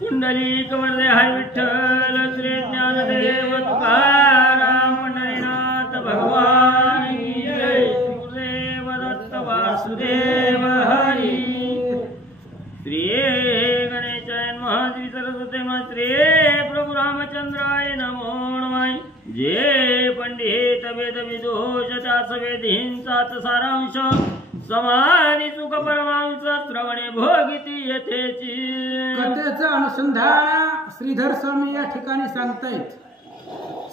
पुंडलिक वरदे हरी विठ्ठल श्री ज्ञानदेव तुकाराम पंढरीनाथ भगवान की जय। गुरुदेव दत्त वासुदेव हरी। श्री गणेशाय नमः। श्री सरस्वती नमः। श्री प्रभु रामचंद्राय नमो नमः। जे पंडित वेद विदोष त्यास वेदींचाच सारांश समाधी सुख परमांश श्रवणे भोगिती येथेची। कथेचं अनुसंधान श्रीधर स्वामी या ठिकाणी सांगतायत।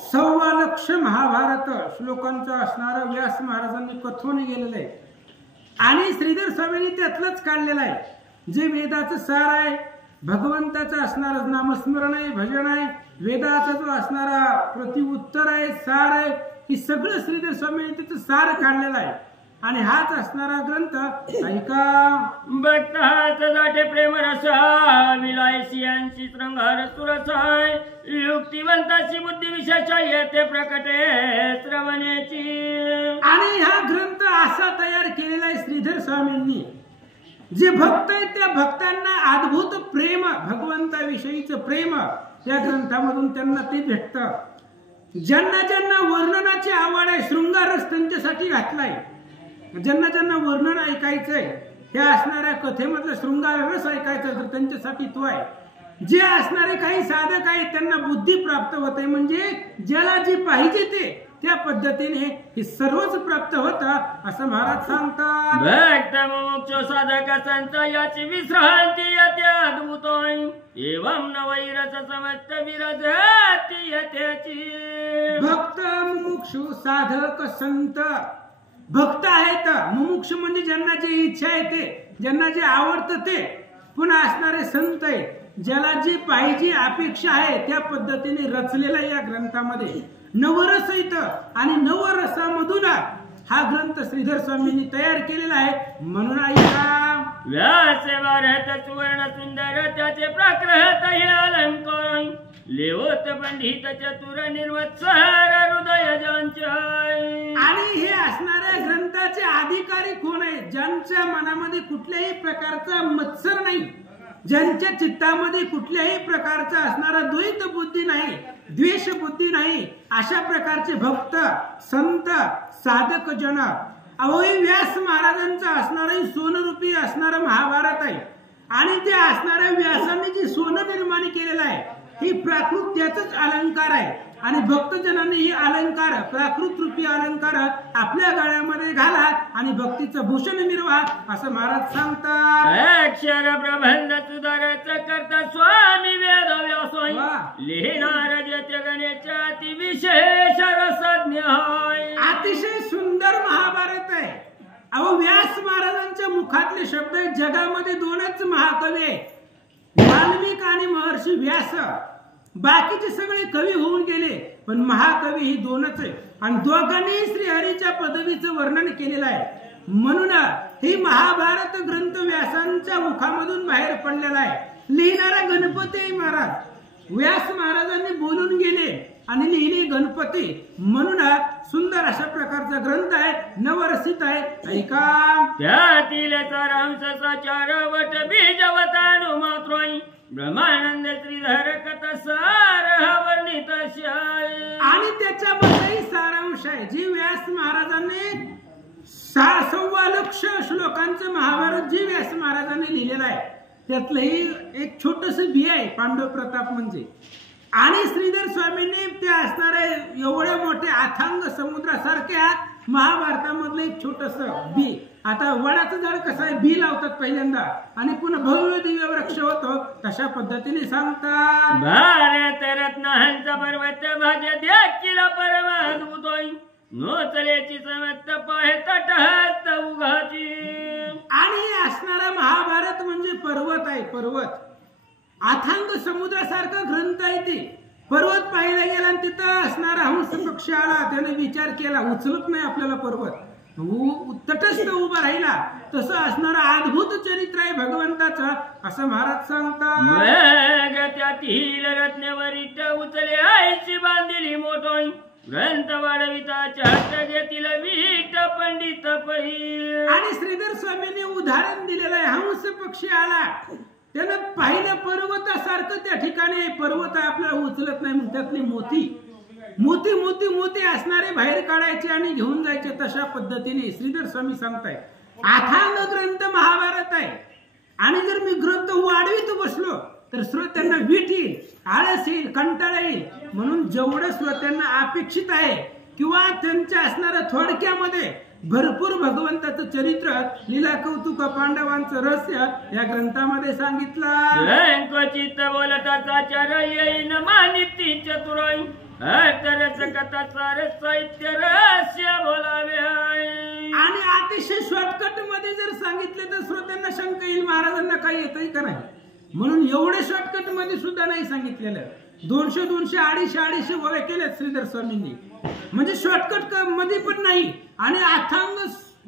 1.25 लक्ष महाभारत श्लोकांचा असणारा व्यास महाराजांनी कथून गेलेलं आहे आणि श्रीधर स्वामींनी त्यातलंच काढलेलं आहे, जे वेदाचं सार आहे, भगवंताचं असणारं नामस्मरण आहे, भजन आहे, वेदाचा जो असणारा प्रतिउत्तर आहे, सार आहे, ही सगळं श्रीधर स्वामींनी त्याचं सार काढलेलं आहे आणि हाच असणारा ग्रंथ ऐका। भक्ताच दाटे प्रेम रसा विलायसियांची श्रृंगार सुरसाय युक्तिवंताची बुद्धी विशेष येते प्रकटे श्रवणेची। आणि हा ग्रंथ असा तयार केलेला आहे श्रीधर स्वामींनी, जे भक्त आहेत त्या भक्तांना अद्भुत प्रेम, भगवंताविषयीचं प्रेम त्या ग्रंथामधून त्यांना ते भेटतं। ज्यांना ज्यांना वर्णनाची आवड आहे, शृंगारच त्यांच्यासाठी घातलाय। ज्यांना ज्यांना वर्णन ऐकायचंय, त्या असणाऱ्या कथेमधलं शृंगार रस ऐकायचं तर त्यांच्यासाठी तो आहे। जे असणारे काही साधक आहेत त्यांना बुद्धी प्राप्त होते, म्हणजे ज्याला जे पाहिजे ते त्या पद्धतीने हे सर्वच प्राप्त होतं असं महाराज सांगतात। भक्त मोक्ष साधक संत याची विश्रांती येते अद्भुत एवं नवैरच समस्त विरजती येतेची। भक्त मोक्ष साधक संत, भक्त आहेत, मुमुक्ष म्हणजे ज्यांना जी इच्छा आहे ते, ज्यांना जे आवडतं ते, पुन्हा असणारे संत आहे, ज्याला जी पाहिजे अपेक्षा आहे त्या पद्धतीने रचलेला या ग्रंथामध्ये नवरस येत आणि नवरसामधून हा ग्रंथ श्रीधर स्वामींनी तयार केलेला आहे। म्हणून ऐका। व्यास भारत सुवर्ण सुंदर त्याचे प्राकृत हे अलंकार लेवत पंडित चतुर निर्वत्सर हृदय ज्यांचे। आणि हे असणाऱ्या ग्रंथाचे अधिकारी कोण आहे? ज्यांच्या मनामध्ये कुठल्याही प्रकारचा मत्सर नाही, ज्यांच्या चित्तामध्ये कुठल्याही प्रकारचा असणारा द्वैत बुद्धी नाही, द्वेष बुद्धी नाही, अशा प्रकारचे भक्त संत साधक जन। अवय व्यास महाराजांचा असणारा सोनरूपी असणारा महाभारत आहे आणि ते असणाऱ्या व्यासाने जी सोनं निर्माण केलेलं आहे ही प्राकृत त्याच अलंकार आहे आणि भक्तजनांनी ही अलंकार, प्राकृत रूपी अलंकार आपल्या गळ्यामध्ये घाला आणि भक्तीचं भूषण मिरवा असं महाराज सांगतात। अक्षर प्रबंध सुधारच करता स्वामी वेद व्यासोय लिहिणार जत्य गणेशा अति विशेष रसज्ञ होय। अतिशय सुंदर महाभारत आहे। अहो व्यास महाराजांच्या मुखातले शब्द जगामध्ये 2च महाकवी आहे, वाल्मिक आणि महर्षी व्यास। बाकीचे सगळे कवी होऊन गेले, पण महाकवी ही 2च आहे आणि दोघांनी श्रीहरीच्या पदवीचं वर्णन केलेलं आहे। म्हणून ही महाभारत ग्रंथ व्यासांच्या मुखामधून बाहेर पडलेला आहे। लिहिणारा गणपती महाराज, व्यास महाराजांनी बोलून गेले आणि लिहिली गणपती, म्हणून सुंदर अशा प्रकारचा ग्रंथ आहे, नवरसित आहे। ऐका। त्यातील सारांश सचार वट बीजवतानु मात्रोई ब्रह्मानंद श्रीधर कथा सार वर्णित आणि त्याच्यामध्ये सारांश आहे, जी व्यास महाराजांनी 1.25 लक्ष श्लोकांचं महाभारत जी व्यास महाराजांनी लिहिलेलं आहे त्यातलंही एक छोटस बी आहे, पांडव प्रताप म्हणजे। आणि श्रीधर स्वामींनी ते असणारे एवढे मोठे अथांग समुद्रासारख्या महाभारतामधलं एक छोटस बी, आता वडाचं झाड कसं आहे, बी लावतात पहिल्यांदा आणि पुन्हा भव्य दिव्य वृक्ष होतो, तशा पद्धतीने सांगतात। भारत रत्नांचा पर्वत भाग्य देखील परम अद्भुतोय नोचल्याची समस्त पाहे तटहस्त उघाची। आणि असणारा महाभारत म्हणजे पर्वत आहे, पर्वत अथांग समुद्रासारखा ग्रंथ आहे। ते पर्वत पाहायला गेला आणि तिथं असणारा हंस पक्षी आला, त्याने विचार केला उचलत नाही आपल्याला पर्वत, तटस्थ उभा राहिला, तसं असणारा अद्भुत चरित्र आहे भगवंताचं असं महाराज सांगतात। त्यातील रत्नवरिष्ठ उचले आईची बांधिली मोठोई ग्रंथ वाढविताच्या हात घेतील वीट पंडित पही। आणि श्रीधर स्वामींनी उदाहरण दिलेलं आहे, हंस पक्षी आला त्यानं पाहिलं पर्वतासारखं आणि पर्वत आपल्याला उचलत नाही, मग त्यातली मोती मोती मोती मोती असणारे बाहेर काढायचे आणि घेऊन जायचे. तशा पद्धतीने श्रीधर स्वामी सांगताय. अथांग ग्रंथ महाभारत आहे आणि जर मी ग्रंथ वाढवित बसलो तर श्रोत्यांना वीट येईल, आळस येईल, कंटाळा येईल. म्हणून जेवढं श्रोत्यांना अपेक्षित आहे किंवा त्यांच्या असणाऱ्या थोडक्यामध्ये भरपूर भगवंताचं चरित्र, लीला कौतुक, पांडवांचं रहस्य या ग्रंथामध्ये सांगितलं. क्वचित बोलताचा चार येईन मानिती चतुराई, तरच कथा सारे साहित्य रहस्य बोलावे. आणि अतिशय शॉर्टकट मध्ये जर सांगितले तर श्रोत्यांना शंका येईल, महाराजांना काही येतही का नाही. म्हणून एवढे शॉर्टकट मध्ये सुद्धा नाही सांगितलेलं. 200 200 250 गोळे केलेत श्रीधर स्वामींनी. म्हणजे शॉर्टकट मध्ये पण नाही आणि अथांग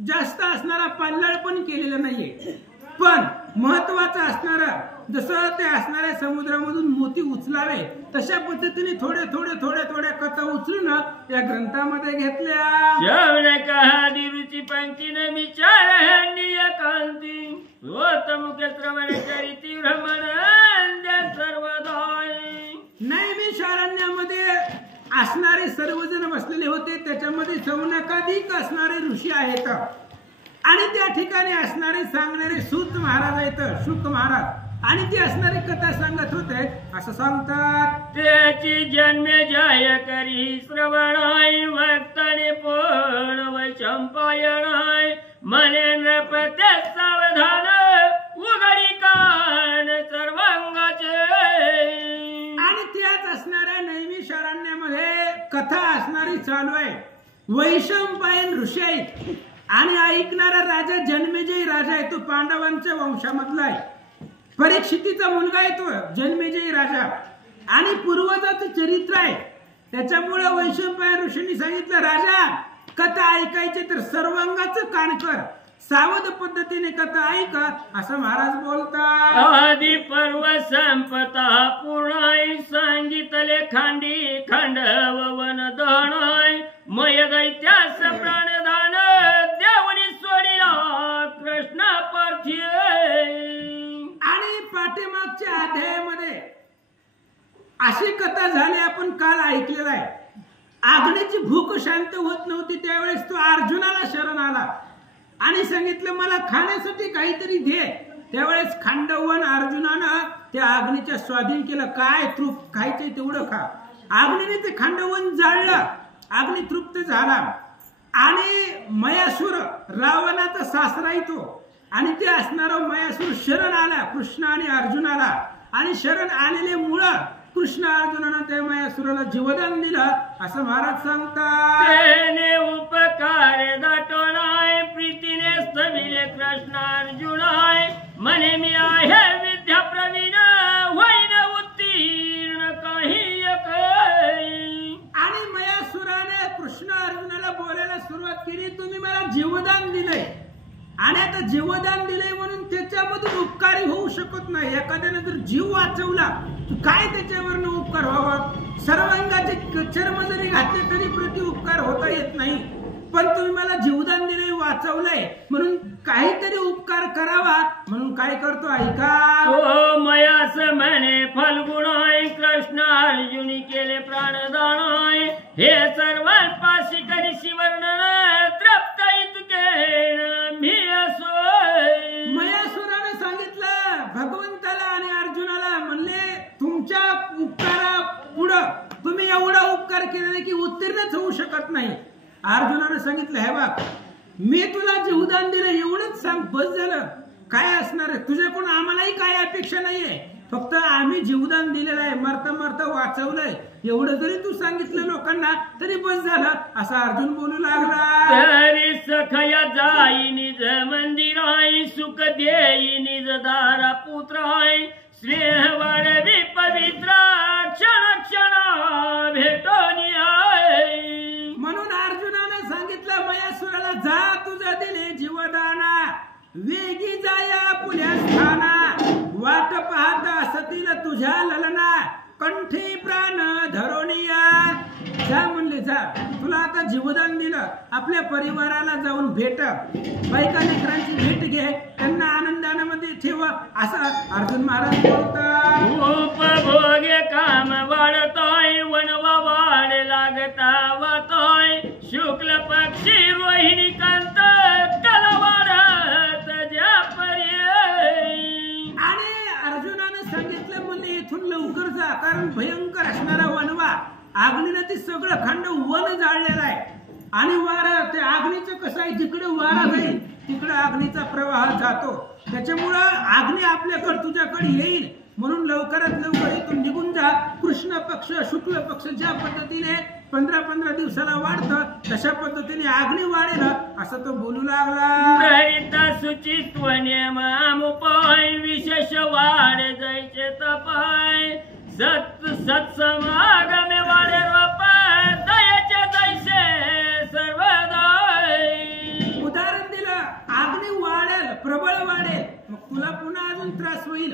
जास्त असणारा पाल्लाळ पण केलेला नाहीये. पण महत्वाचं असणारा, जसं ते असणाऱ्या समुद्रामधून मोती उचलावे तशा पद्धतीने थोड्या थोड्या थोड्या थोड्या कथा उचलून या ग्रंथामध्ये घेतल्या. श्रवण कहादी रुची पंक्तीने विचार कांती होत मुख्य श्रवण चरिती भ्रमण सर्वदाय. नैमिषारण्यामध्ये असणारे सर्वजण बसलेले होते. त्याच्यामध्ये सौनकाधिक असणारे ऋषी आहेत आणि त्या ठिकाणी असणारे सांगणारे सूत महाराज आहेत, शुक महाराज, आणि ते असणारी कथा सांगत होते. असं सांगतात. त्याची जन्मे जय करी श्रवणाय भक्ताने पण वैशंपायणाय मने नृपते सावधान उघडी कान सर्वांगाचे. आणि त्याच असणाऱ्या नैमिषारण्यामध्ये कथा असणारी चालू आहे. वैशंपायन ऋषी आहेत आणि ऐकणारा राजा जन्मेजय राजा आहे. तो पांडवांच्या वंशामधला आहे. परीक्षितीचा मुलगा आहे तो जन्मेजय राजा आणि पूर्वजाचं चरित्र आहे. त्याच्यामुळे वैशंपायन ऋषींनी सांगितलं, राजा कथा ऐकायचे तर सर्वांगाचं कान कर, सावध पद्धतीने कथा ऐका, असं महाराज बोलतात. आदि पर्व संपता पूर्णाय सांगितले खांडी खांडव वन दहनाय मय दैत्यास प्राणदान देवनी सोडिला कृष्ण पार्थी. आणि पाठीमागच्या अध्यायामध्ये अशी कथा झाली, आपण काल ऐकलेला आहे. आग्नेची भूक शांत होत नव्हती, त्यावेळेस तो अर्जुनाला शरण आला आणि सांगितलं, मला खाण्यासाठी काहीतरी दे. त्यावेळेस खांडवन अर्जुनानं त्या अग्नीच्या स्वाधीन केलं. काय तृप्त खायचंय तेवढं खा. अग्नीने ते खांडवन जाळलं, अग्नी तृप्त झाला. आणि मयासूर रावणाचा सासरा येतो आणि ते असणारा मयासूर शरण आला कृष्ण आणि अर्जुनाला. आणि शरण आलेले मुळे कृष्ण अर्जुनानं त्या मयासुराला जीवदान दिलं, असं महाराज सांगतात. तेने उपकार दाटवलाय प्रीतीने स्थविले कृष्ण अर्जुनाय म्हणे मी आहे विद्या प्रवीण होईन उत्तीर्ण काही एक. आणि मयासुराने कृष्ण अर्जुनाला बोलायला सुरुवात केली, तुम्ही मला जीवदान दिलंय आणि आता जीवदान दिलंय म्हणून त्याच्यामधून उपकारी होऊ शकत नाही. एखाद्याने जर जीव वाचवला काय त्याच्यावरनं उपकार व्हावा. सर्वांगाचे चर्म जरी घातले तरी प्रति उपकार होता येत नाही. पण तुम्ही मला जीवदान दिलंय, वाचवलंय, म्हणून काहीतरी उपकार करावा म्हणून काय करतो ऐका. ओ मयास म्हणे फलगुणाय कृष्ण अर्जुनी केले प्राणदानाय हे सर्वांपाशी करी शिवर्णन तृप्त इतकेन मी असोय. मयासुराने सांगितलं भगवंताला आणि अर्जुनाला, म्हणले तुमच्या उपकारा पुढं तुम्ही एवढा उपकार केला की उत्तीर्णच होऊ शकत नाही. अर्जुनाने सांगितलं, हे बघ मी तुला जीवदान दिलं एवढंच सांग, बस झालं. काय असणार आहे तुझ्याकडून, आम्हालाही काय अपेक्षा नाहीये, फक्त आम्ही जीवदान दिलेलं आहे, मरता मरता वाचवलंय, एवढं जरी तू सांगितलं लोकांना तरी बस झालं, असा अर्जुन बोलू लागला. तरी सखया जाई निज मंदिराय सुख देई निज दारा पुत्राय स्नेह वाढवी पवित्र क्षण क्षण भेटोनी आय. म्हणून अर्जुनाने सांगितलं मयासुराला, जा तुझं दिले जीवदाना वेगी जाया पुल्या स्थाना वाट पाहत असतील तुझ्या ललना कंठी प्राण धरोनिया. जा म्हणले, जा तुला आता जीवदान दिलं, आपल्या परिवाराला जाऊन भेट, बायका लेकरांची भेट घे, त्यांना आनंदामध्ये ठेवा, असं अर्जुन महाराज बोलतात. उपभोगे शुक्ल पक्षी रोहिणी कांत कलवाडत ज्या पर्याय. आणि अर्जुनानं सांगितलं म्हणजे इथून लवकर जा, कारण भयंकर असणारा वनवा अग्नीनं ती सगळं खंड वन जाळलेलं आहे. आणि वारा ते अग्नीचं कसं आहे, जिकडे वारा जाईल तिकडे अग्नीचा प्रवाह जातो. त्याच्यामुळं अग्नी आपल्याकडे तुझ्याकडे येईल, म्हणून लवकरात लवकर इथून निघून जा. कृष्ण पक्ष शुक्ल पक्ष ज्या पद्धतीने 15-15 दिवसाला वाढतं तशा पद्धतीने अग्नी वाढेल असं तो बोलू लागला. दरिता सुचित्व नियमामुपाय विशेष वाढ जायचे तपाय. सत्समागमे वाढे रोप दयाचे जैसे सर्वदाय. उदाहरण दिलं, अग्नी वाढेल, प्रबळ वाढेल, मग तुला पुन्हा अजून त्रास होईल.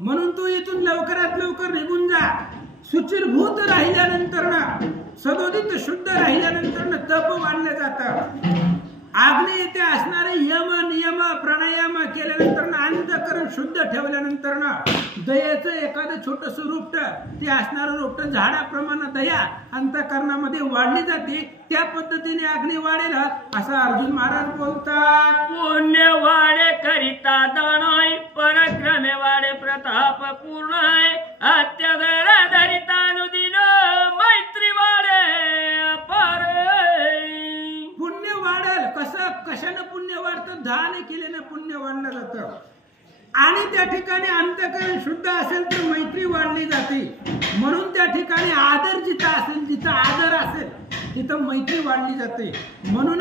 म्हणून तू इथून लवकरात लवकर निघून जा. सुचिरभूत राहिल्यानंतर ना, सदोदित शुद्ध राहिल्यानंतर तप वाढलं जातं. अग्नी येथे असणारे यम नियम प्राणायाम केल्यानंतर ना, अंतःकरण शुद्ध ठेवल्यानंतर ना, दयेचं एखादं छोटस रोपट, ते असणारं रोपट झाडाप्रमाणे दया अंतःकरणामध्ये वाढली जाते. त्या पद्धतीने अग्नी वाढेल असं अर्जुन महाराज बोलतात. पुण्य वाढे करिता दानाय पराक्रमे वाढे प्रताप पूर्णाय. अत्यादर धरितानुदिन मैत्री वाढे अपार. पुण्य वाढेल, कसं कशानं पुण्य वाढतं, दान केल्यानं पुण्य वाढलं जातं. आणि त्या ठिकाणी अंतःकरण शुद्ध असेल तर मैत्री वाढली जाते. म्हणून त्या ठिकाणी आदर जिथं असेल, जिथं आदर असेल तिथं मैत्री वाढली जाते. म्हणून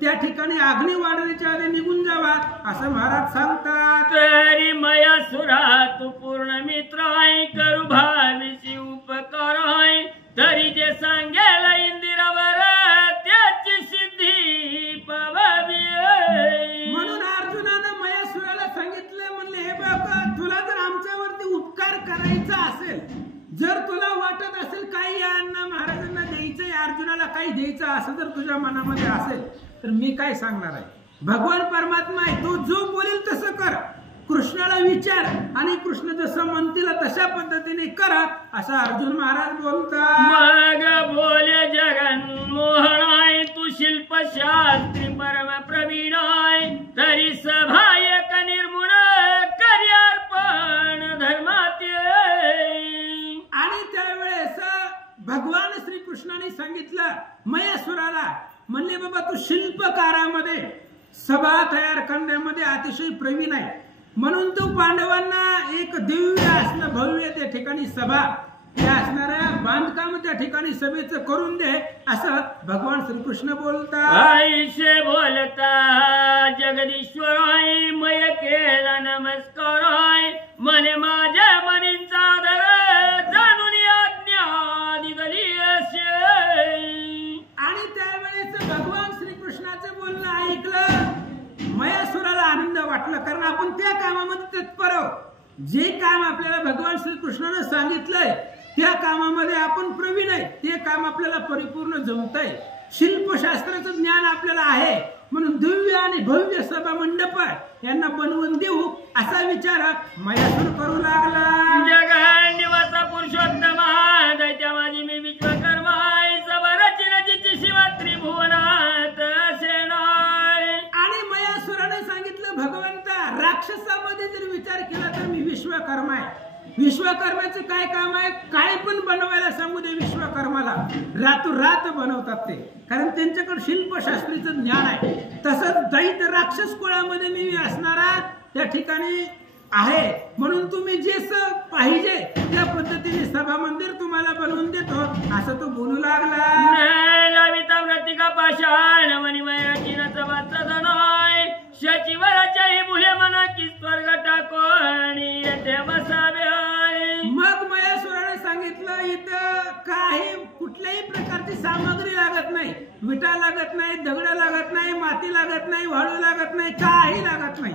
त्या ठिकाणी अग्नी वाढण्याच्या आधी निघून जावा असं महाराज सांगतात. तरी मया सुरा तू पूर्ण मित्र आहे, करू भावीची उपकार आहे. तरी जे सांगेल इंदिरावर त्याची सिद्धी पावावी. म्हणून अर्जुनानं मयासुराला सांगितलं, म्हणले हे बघ, तुला जर आमच्यावरती उपकार करायचा असेल, जर तुला वाटत असेल काही अण्णा महाराजांना द्यायचंय, अर्जुनाला काही द्यायचं असं जर तुझ्या मनामध्ये असेल तर मी काय सांगणार आहे. भगवान परमात्मा आहे, तो जो बोलेल तसं कर. कृष्णाला विचार आणि कृष्ण जसं म्हणतील तशा पद्धतीने करा असं अर्जुन महाराज बोलतात. मग बोले जगन मोहनाय तू शिल्प शास्त्री परम प्रवीणाय. तरी सभायक निर्मुण कार्यार्पण धर्मात्य. आणि त्यावेळेस भगवान श्रीकृष्णाने सांगितलं मयासुराला, म्हणले बाबा तू शिल्पकारामध्ये सभा तयार करण्यामध्ये अतिशय प्रवीण आहे. म्हणून तू पांडवांना एक दिव्य असणं भव्य त्या ठिकाणी सभा, त्या असणाऱ्या बांधकाम त्या ठिकाणी सभेचं करून दे असं भगवान श्रीकृष्ण बोलतात. ऐशे बोलता जगदीश्वराय मय केला नमस्काराय. मने माझ्या मनींचा आदर जाणून आज्ञा दिली असे. आणि त्यावेळेस भगवान श्रीकृष्णाचं बोलणं ऐकलं, मयासुराला आनंद वाटला, कारण आपण त्या कामामध्ये तत्पर आहोत. जे काम आपल्याला भगवान श्रीकृष्णानं सांगितलंय त्या कामामध्ये आपण प्रवीण आहे, ते काम आपल्याला परिपूर्ण जमतंय. शिल्पशास्त्राचं ज्ञान आपल्याला आहे, म्हणून दिव्य आणि भव्य सभा मंडप यांना बनवून देऊ असा विचार मयासुर करू लागला. जगन निवासा पुरुषोत्तम दैत्य माझी मी विश्वकर्माय. सबरचिरचिची शिवा त्रिभुवनात सेनाय. आणि मयासुराने सांगितलं, भगवंता राक्षसामध्ये जर विचार केला तर मी विश्वकर्मा आहे. विश्वकर्माचं काय काम आहे, काय पण बनवायला सांगू दे विश्वकर्माला, रातोरात बनवतात ते, कारण त्यांच्याकडे शिल्पशास्त्रीचं ज्ञान आहे. तसंच दैत्य राक्षस कुळामध्ये मी असणारा त्या ठिकाणी आहे. म्हणून तुम्ही जे पाहिजे त्या पद्धतीने सभा मंदिर तुम्हाला बनवून देतो असं तो बोलू लागला. व्रतिका पाषाण मणिमयाची नचवाचा धनाय. शचिवराच्याही भुले मना की स्वर्ग टाकोणी येथे बसावे. मग मयासुराने सांगितलं, इथं काही कुठल्याही प्रकारची सामग्री लागत नाही, विटा लागत नाही, दगड लागत नाही, माती लागत नाही, वाळू लागत नाही, काही लागत नाही.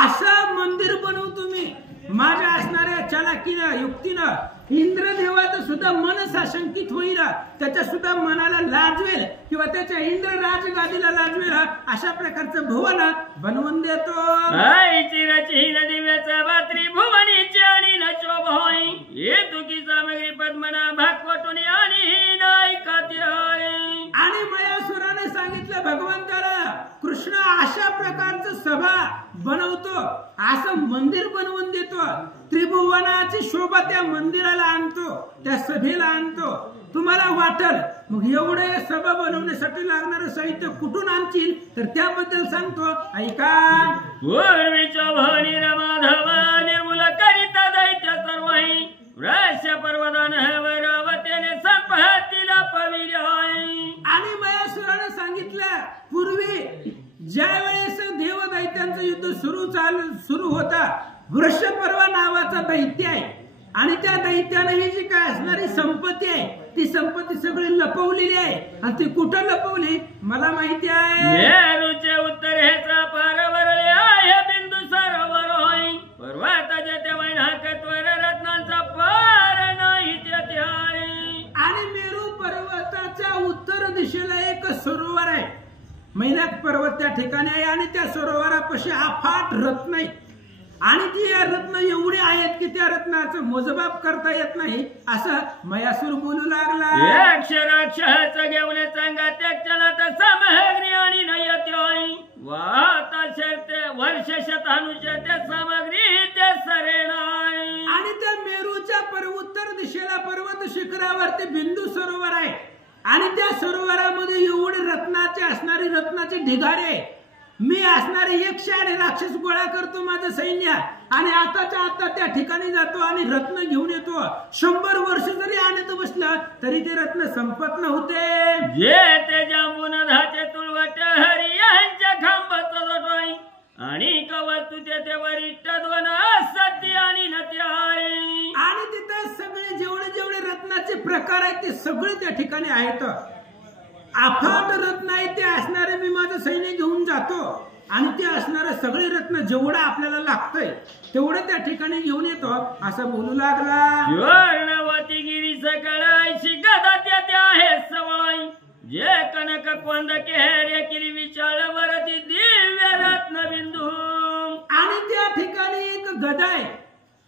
असं मंदिर बनवू तुम्ही. माझ्या असणाऱ्या चालाकीनं युक्तीनं इंद्रदेवाचं सुद्धा मन साशंकित होईल, त्याच्या सुद्धा मनाला लाजवेल किंवा त्याच्या इंद्र राजगादीला लाजवेल अशा प्रकारचं भवन बनवून देतो. दिव्याचा बात्री भुवनीची आणि न शोभोय. हे तुकी सामग्री पद्मना भाग वाटून आणि नाही काती. आणि मया देतो, असं मंदिर बनवून देतो, त्रिभुवनाची शोभा त्या मंदिराला आणतो, त्या सभेला आणतो. तुम्हाला वाटल मग एवढे सभा बनवण्यासाठी लागणारं साहित्य कुठून आणतील, तर त्याबद्दल सांगतो, ऐका. पूर्वीच्या भवानी माधव निर्मूल करिता दैत्य सर्वही वृक्ष पर्वतान वरवतेने संपहतीला पविल्याय. आणि मयासुराने सांगितलं, पूर्वी ज्या वेळेस देव दैत्यांचं युद्ध सुरू होता, वृषपर्वा नावाचा दैत्य आहे आणि त्या दैत्याने ही जी काय असणारी संपत्ती आहे ती संपत्ती सगळी लपवलेली आहे. आणि ती कुठं लपवली मला माहिती आहे. मेरूचे उत्तरेचा पारवरले आहे बिंदू सरोवर होय, पर्वताचे ते वैनाकत्वर रत्नांचा पार नाही तेथे आहे. आणि मेरू पर्वताच्या उत्तर दिशेला एक सरोवर आहे, मैनाक पर्वत त्या ठिकाणी आहे आणि त्या सरोवरापाशी अफाट रत्न आहे. आणि ती रत्न एवढी आहेत की त्या रत्नाचं मोजमाप करता येत नाही, असं मयासूर बोलू लागला. राक्षस घेऊन सांगा त्या क्षणात सामग्री आणि नयत्योय वाता शर्ते वर्ष शतानुष्य त्या सामग्री त्या सरेणाय. आणि त्या मेरूच्या उत्तर दिशेला पर्वत शिखरावरती बिंदू सरोवर आहे आणि त्या सरोवरामध्ये एवढे रत्नाचे असणारी रत्नाचे ढिगारे, मी असणारे 108 राक्षस गोळा करतो माझं सैन्य आणि आताच्या आता त्या ठिकाणी जातो आणि रत्न घेऊन येतो. 100 वर्ष जरी आणत बसलं तरी ते रत्न संपत नव्हते. जे ते जांबून धाचे तुळवट हरी यांच्या खांबाचा जोटोय आणि कवतु ते वरिष्ठ दोन सत्य आणि नती आहे. आणि तिथं सगळे जेवढे रत्नाचे प्रकार आहेत ते सगळे त्या ठिकाणी आहेत. अफाट रत्न आहे ते असणारे मी माझं सैन्य घेऊन जातो आणि ते असणारे सगळे रत्न जेवढं आपल्याला लागतंय तेवढं त्या ठिकाणी घेऊन येतो, असं बोलू लागला. वर्णवती गिरी सकळायशी गदा त्या आहे सवळाई, जे कनक कोंद केहरे किरी विचार वरती दिव्य रत्न बिंदू. आणि त्या ठिकाणी एक गदा आहे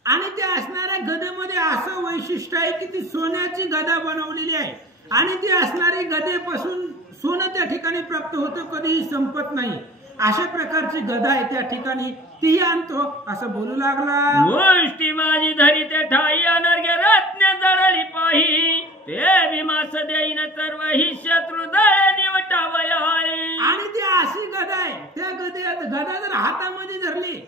आणि त्या असणाऱ्या गदेमध्ये असं वैशिष्ट्य आहे की ती सोन्याची गदा बनवलेली आहे आणि ती असणारी गदेपासून सोनं त्या ठिकाणी प्राप्त होतं, कधीही संपत नाही. अशा प्रकारची गदा आहे त्या ठिकाणी, तीही आणतो, असं बोलू लागला. गोष्टी माझी धरी ते ठाई अनर्घ्य रत्न जळली पाही, ते भीमास देईन सर्व ही शत्रू दळे निवटावय. आणि ती अशी गदा आहे, त्या गदा जर हातामध्ये धरली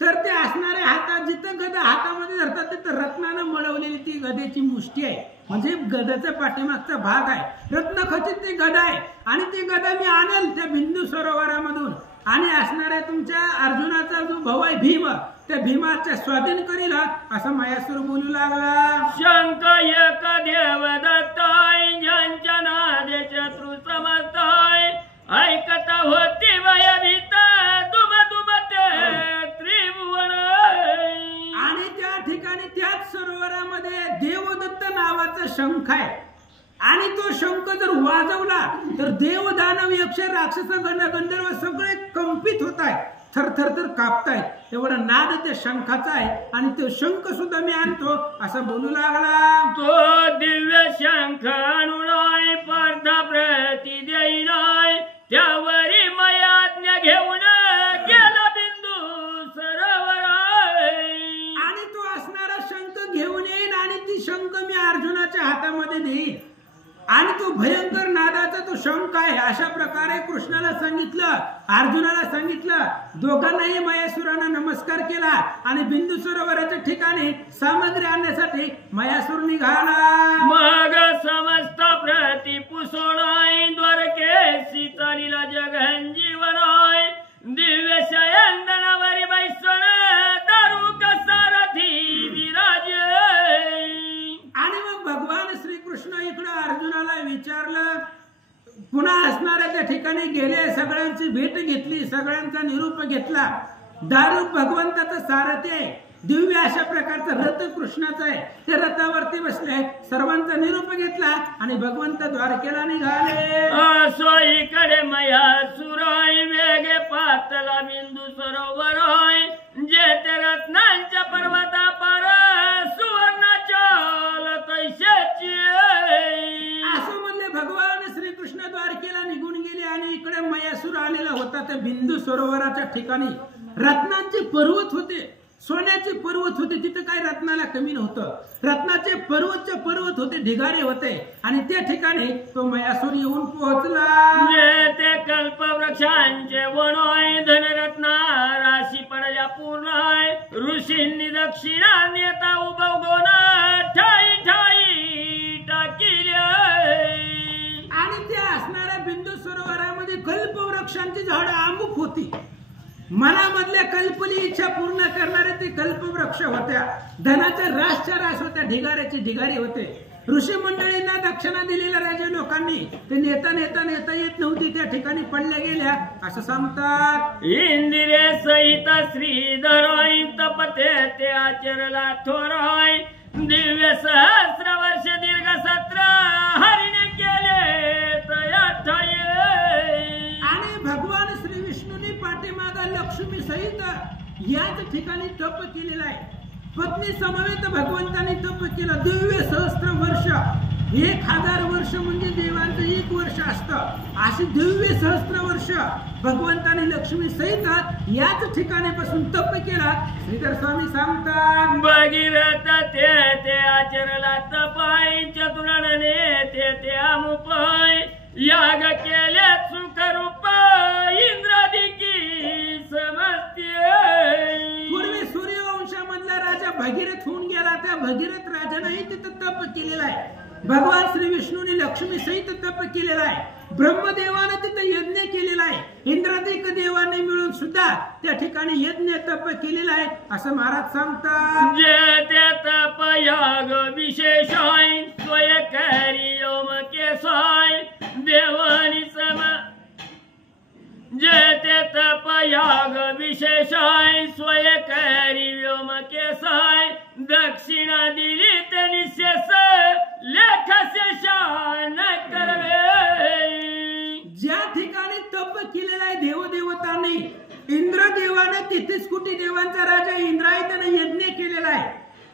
तर ते असणाऱ्या हातात जिथं गदा हातामध्ये धरतात तिथं रत्नानं मळवलेली ती गदेची मुष्टी आहे, म्हणजे गदाचा पाठीमागचा भाग आहे. रत्नखचित ती गदा आहे आणि ती गदा मी आणेल त्या बिंदू सरोवरामधून आणि असणाऱ्या तुमच्या अर्जुनाचा जो भाऊ आहे भीम, त्या भीमाच्या स्वाधीन करील, असं मयासूर बोलू लागला. शंक एक देव दत्ताय ज्यांच्या नादे शत्रू समजताय, ऐकता होती वय भीत दुम दुमते त्रिभुवन. आणि त्या ठिकाणी त्याच सरोवरामध्ये देवदत्त नावाचा शंख आहे आणि तो शंख जर वाजवला तर देव दानव यक्ष राक्षस गण गंधर्व सगळे कंपित होत आहेत, थरथर कापतायत. एवढा नाद त्या शंखाचा आहे आणि तो शंख सुद्धा मी आणतो, असं बोलू लागला. तो दिव्य शंख आणून पार्था प्रती देईनाय, त्यावरी मयाज्ञा घेऊन गेला बिंदू सरोवर. आणि तो असणारा शंख घेऊन येईन आणि ती शंख मी अर्जुनाच्या हातामध्ये देईन आणि तो भयंकर नादाचा तो शंख आहे. अशा प्रकारे कृष्णाला सांगितलं, अर्जुनाला सांगितलं. दोघांनाही मयासुरानं नमस्कार केला आणि बिंदू सरोवराच्या ठिकाणी सामग्री आणण्यासाठी मयासूर निघाला. मग समस्त प्रति पुसोणाय द्वारकेशी चालिला जगन जीवनाय, दिव्य शयनवरी बैसण दारू सारथी विराज. आणि मग भगवान श्रीकृष्ण इकडं अर्जुनाला विचारलं, पुन्हा असणाऱ्या त्या ठिकाणी गेले, सगळ्यांची भेट घेतली, सगळ्यांचा निरूप घेतला. दारू भगवंताचा सारथी आहे, दिव्य अशा प्रकारचा रथ कृष्णाचा आहे, ते रथावरती बसले, सर्वांचा निरूप घेतला आणि भगवंत द्वारकेला निघाले. सोईकडे मयासुराय वेगे पातला बिंदू सरोवर होय, जे ते रत्नांच्या पर्वता पार सुवर्णाच्या तैशाची. असं म्हणले भगवान श्रीकृष्ण द्वारकेला निघून गेले आणि इकडे मयासूर आलेला होता त्या बिंदू सरोवराच्या ठिकाणी. रत्नांचे पर्वत होते, सोन्याचे पर्वत होते, तिथे काय रत्नाला कमी नव्हतं. रत्नाचे पर्वतचे पर्वत होते, ढिगारे होते आणि त्या ठिकाणी तो मयासूर येऊन पोहोचला. ते कल्पवृक्षांचे वनोय धनरत्ना राशी पडल्या पूर्ण ऋषींनी दक्षिणा नेता उभवगोन ठाई ठाई टाकिल्या. आणि त्या असणाऱ्या बिंदू सरोवरामध्ये कल्पवृक्षांची झाडं अमुक होती. मनामधल्या कल्पनी इच्छा पूर्ण करणारे ते कल्पवृक्ष होत्या. धनाच्या रासच्या रास होत्या, ढिगाऱ्याचे ढिगारे होते. ऋषी मंडळींना दक्षिणा दिलेल्या राजे लोकांनी ते नेता नेता नेता येत नव्हती, त्या ठिकाणी पडल्या गेल्या असं सांगतात. इंदिरे सहित श्रीधरोय तपते ते आचरला थोरोय दिव्य सहस्र वर्ष दीर्घ सत्र हरिने केले तया ठाई. आणि भगवान श्री विष्णूंनी पाठीमागा लक्ष्मी सहित याच ठिकाणी तप केलेला आहे. पत्नी समवेत भगवंतांनी तप केलं. दिव्य सहस्त्र वर्ष, 1000 वर्ष म्हणजे देवांचं 1 वर्ष असतं. अशी दिव्य सहस्त्र वर्ष भगवंतांनी लक्ष्मी सहित याच ठिकाणीपासून तप केला. श्रीधर स्वामी सांगतात. भगीरथ ते आचरला तपाय चतुराने ते अमुपाय याग केले सुखरूप इंद्रादिकी समस्ते. पूर्वी सूर्यवंशामधला राजा भगीरथ होऊन गेला. त्या भगीरथ राजानेही तिथं तप केलेला आहे. भगवान श्री विष्णूने लक्ष्मी सहित तप केलेला आहे. ब्रह्मदेवाने तिथं यज्ञ केलेला आहे. इंद्रादिक देवाने मिळून सुद्धा त्या ठिकाणी यज्ञ तप केलेला आहे असं महाराज सांगतात. जे ते तप याग विशेष आहे स्वयंकारी योम केसाय देवानी सम. जे ते तप याग विशेष आहे स्वयंकारी व्योम केसाय दक्षिणा दिली ते निशेष लेख शेषान करवे. ज्या ठिकाणी तप केलेला आहे देवदेवतांनी, इंद्रदेवाने 33 कोटी देवांचा राजा इंद्र आहे, त्याने यज्ञ केलेला आहे.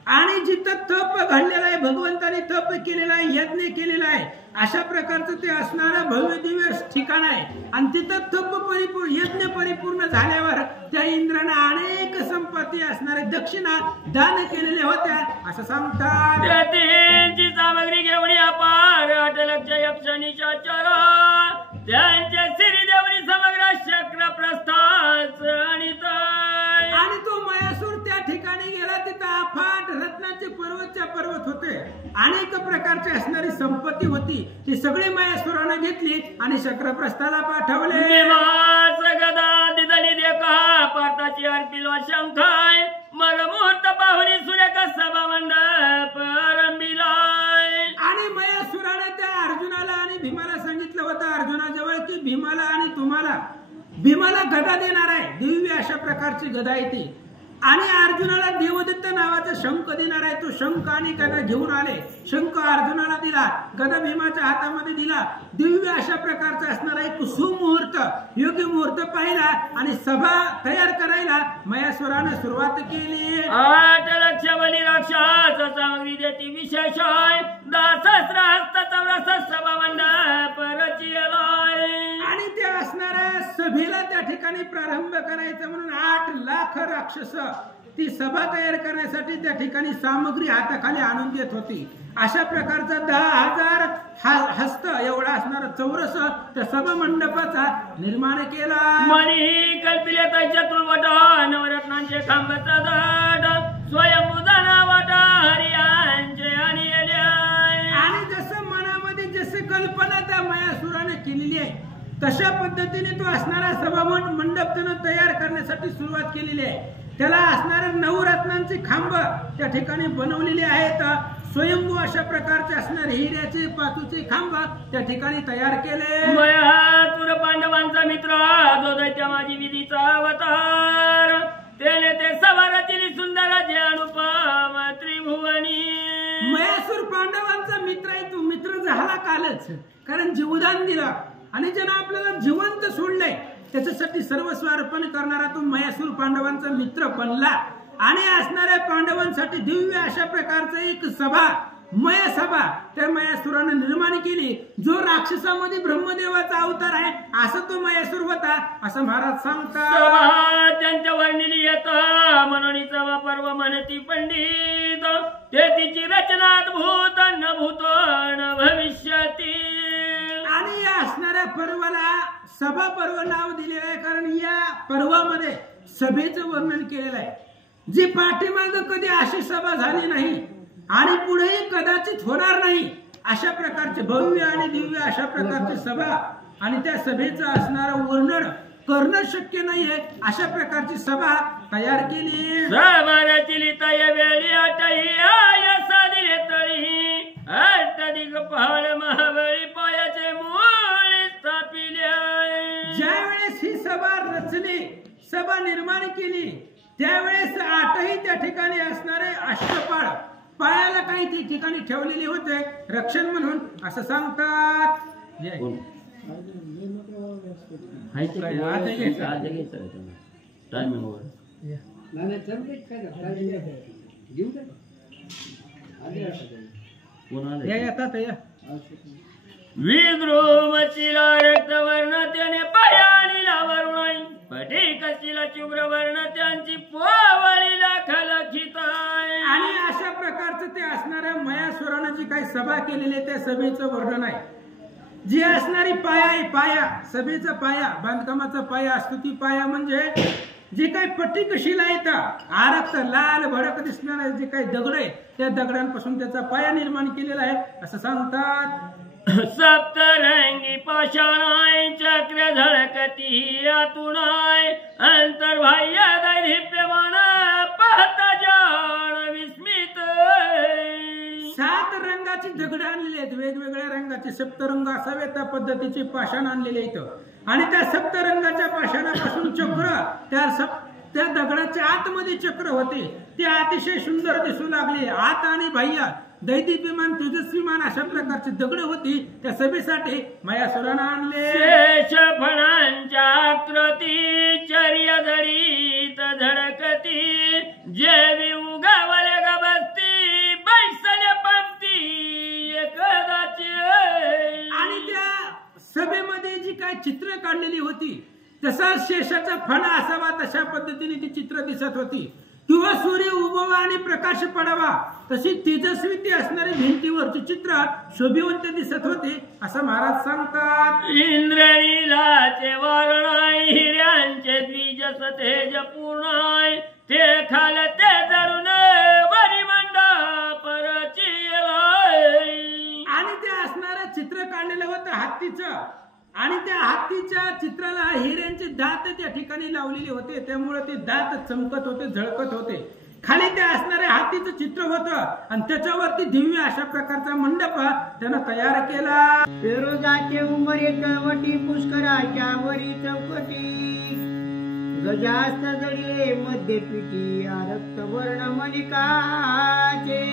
आणि जिथं तप घडलेला आहे, भगवंताने तप केलेला आहे, यज्ञ केलेला आहे, अशा प्रकारचं ते असणारं भव्य दिव्य ठिकाण आहे. आणि तिथं तप परिपूर्ण यज्ञ परिपूर्ण झाल्यावर त्या इंद्राने अनेक संपत्ती असणारे दक्षिणा दान केलेल्या होत्या असं सांगतात. त्यांची सामग्री घेऊन अपार 8 लक्ष यक्षांच्या चरा त्यांच्या श्रीदेवनी समग्र चक्र प्रस्थाच आणि तो मयासूर त्या ठिकाणी गेला. तिथं अफाट रत्नाचे पर्वतच्या पर्वत होते, अनेक प्रकारची असणारी संपत्ती होती. ती सगळी मयासुराने घेतली आणि चक्रप्रस्थाला पाठवले. गदा दिदली देखा पार्टाची अर्पिलो शंखाय मग मुहूर्त पाहुणी सुरेख सभा मंडप रंबिलाय. आणि मयासुराने त्या अर्जुनाला आणि भीमाला सांगितलं होतं अर्जुनाजवळ की भीमाला आणि तुम्हाला भीमाला गदा देणार आहे. दिव्य अशा प्रकारची गदा आहे ती. आणि अर्जुनाला देवदत्त नावाचा शंख देणार आहे. तो शंख आणि गदा घेऊन आले. शंख अर्जुनाला दिला, गदा भीमाच्या हातामध्ये दिला. दिव्य अशा प्रकारचा असणारा एक सुमुहूर्त योग्य मुहूर्त पाहिला आणि सभा तयार करायला मयासुराने सुरुवात केली. 8 लक्ष बली राक्षस सामग्री देती विशेष आहे 10 हस्त 84 सभा मंडप रचिलाय. आणि त्या असणाऱ्या सभेला त्या ठिकाणी प्रारंभ करायचा म्हणून 8 लाख राक्षस ती सभा तयार करण्यासाठी त्या ठिकाणी सामग्री हाताखाली आणून देत होती. अशा प्रकारचा 10,000 हस्त एवढा असणारा चौरस त्या सभा मंडपाचा निर्माण केला. मनी कल्पिले चतुर्वटा नवरत्नांचे खांबाचा दाट स्वयंभूदाना वाटा हरियांचे आणि जसं मनामध्ये जसे कल्पना त्या मयासुराने केलेली आहे तशा पद्धतीने तो असणारा सभा मंडप त्यानं तयार करण्यासाठी सुरुवात केलेली आहे. त्याला असणारे 9 रत्नांचे खांब त्या ठिकाणी बनवलेले आहेत. स्वयंभू अशा प्रकारचे असणारे हिऱ्याचे पाचूचे खांब त्या ठिकाणी तयार केले. मयासुर पांडवांचा मित्र जो दैत्य माझी विधीचा अवतार त्याने ते सवाराची सुंदर जे अनुपम त्रिभुवनी. मयासूर पांडवांचा मित्र आहे. तो मित्र झाला कालच, कारण जीवदान दिला आणि ज्यानं आपल्याला जिवंत सोडलंय त्याच्यासाठी सर्वस्व अर्पण करणारा तो मयासूर पांडवांचा मित्र बनला. आणि असणाऱ्या पांडवांसाठी दिव्य अशा प्रकारचं एक सभा मयसभा त्या मयासुरानं निर्माण केली. जो राक्षसामध्ये ब्रह्मदेवाचा अवतार आहे असा तो मयासुर होता असं महाराज सांगतात. सभा त्यांच्या वर्णिनी येत म्हणून सभा पर्व म्हणती पंडित ते तिची रचना अद्भुत न भूत न भविष्यातील. आणि या असणाऱ्या पर्वाला सभा पर्व नाव दिलेलं आहे कारण या पर्वामध्ये सभेचं वर्णन केलेलं आहे. जी पाठीमाग कधी अशी सभा झाली नाही आणि पुढेही कदाचित होणार नाही अशा प्रकारचे भव्य आणि दिव्य अशा प्रकारची सभा आणि त्या सभेचं असणारं वर्णन करणं शक्य नाहीये अशा प्रकारची सभा तयार केली. सभारचिली तय वेळी अटही आयसा दिले तळी अष्टदिग्पाल महाबळी पायाचे मूळ स्थापिले. ज्या वेळेस ही सभा रचली सभा निर्माण केली त्यावेळेस आठही त्या ठिकाणी असणारे अष्टपाळ पायाला काही ती ठिकाणी ठेवलेले होते रक्षण म्हणून असं सांगतात. विद्रुमशिला रक्तवर्ण त्याने पायानी लावरुण पटिकशिला शुभ्रवर्ण त्यांची पोवळीला खलखित. आणि अशा प्रकारचं ते असणाऱ्या मयासुरानं जी काही सभा केलेली आहे त्या सभेचं वर्णन आहे. जी असणारी पाया आहे पाया सभेचा पाया बांधकामाचा पाया असतो ती पाया म्हणजे जे काही पट्टिकशिला येतात आरक्त लाल भडक दिसणारे जे काही दगड आहे त्या दगडांपासून त्याचा पाया निर्माण केलेला आहे असं सांगतात. सप्तरंगी पाषाणाय चक्र झळकती आतुणाय अंतर्बाह्य दैदिप्यमान पाहता जाण विस्मित. 7 रंगाची दगड आणलेली आहेत वेगवेगळ्या रंगाचे सप्तरंग असावे त्या पद्धतीचे पाषाण आणलेले इथं आणि त्या सप्तरंगाच्या पाषाणापासून चक्र त्या दगडाच्या आतमध्ये चक्र होते ते अतिशय सुंदर दिसू लागले. आत आणि बाह्य दैदिप्यमान तेजस्वीमान अशा प्रकारची दगड होती त्या सभेसाठी मयासुरानं आणले. शेष फणांच्या आकृती चर्या जडीत झडकती जेवी उगावले गबस्ती बैसले पंक्ती एकदाची. आणि त्या सभेमध्ये जी काय चित्र काढलेली होती तसा शेषाचा फणा असावा तशा पद्धतीने ती चित्र दिसत होती किंवा सूर्य उगवावा आणि प्रकाश पडावा तशी तेजस्वी ती असणारी भिंतीवरची चित्र शोभिवंत दिसत होते असं महाराज सांगतात. इंद्रनीलाचे वारणाय हिऱ्यांचे द्विज तेज पूर्णाय ते खाल ते धरून वरी मंडपरची. आणि ते असणारं चित्र काढलेलं होतं हत्तीचं आणि त्या हत्तीच्या चित्राला हिऱ्यांचे दात त्या ठिकाणी लावलेले होते त्यामुळे ते दात चमकत होते झळकत होते. खाली ते असणारे हत्तीचं चित्र होतं आणि त्याच्यावरती दिव्य अशा प्रकारचा मंडप त्यानं तयार केला. पेरोजाचे उमरे तळवटी पुष्कराच्या वरी चौकटी गजास्त जडिले मध्ये पिटी रक्त वर्ण मणिकाचे.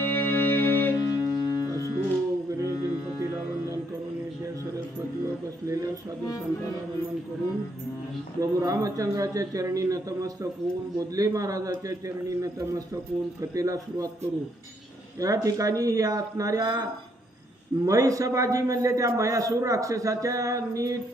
सरस्वतीवर बसलेल्या साधू संतांना वंदन करून प्रभू रामचंद्राच्या चरणी नतमस्तक होऊन बोधले महाराजाच्या चरणी नतमस्तक होऊन कथेला सुरुवात करू. या ठिकाणी या असणाऱ्या मयसभा जी म्हणले त्या मयासूर राक्षसाच्या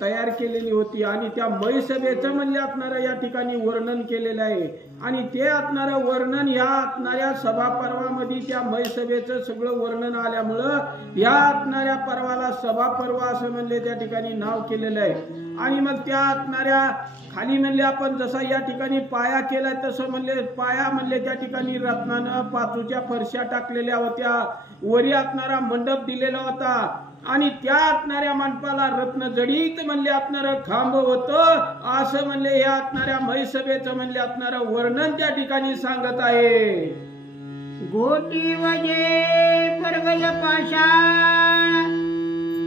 तयार केलेली होती आणि त्या मयसभेचं म्हणले असणारं या ठिकाणी वर्णन केलेलं आहे आणि ते असणारं वर्णन या असणाऱ्या सभा पर्वामध्ये त्या मयसभेचं सगळं वर्णन आल्यामुळं या असणाऱ्या पर्वाला सभा पर्व असं म्हणले त्या ठिकाणी नाव केलेलं आहे. आणि मग त्या असणाऱ्या खाली म्हणले आपण जसा या ठिकाणी पाया केलाय तसं म्हणले पाया म्हणले त्या ठिकाणी रत्नानं पाचूच्या फरशा टाकलेल्या होत्या वरी असणारा मंडप दिलेला होता आणि त्या असणाऱ्या मंडपाला रत्न जडीत म्हणले असणारं खांब होतं असं म्हणले या असणाऱ्या मयसभेचं म्हणले असणारं वर्णन त्या ठिकाणी सांगत आहे. गोटी वजे परगल पाषाण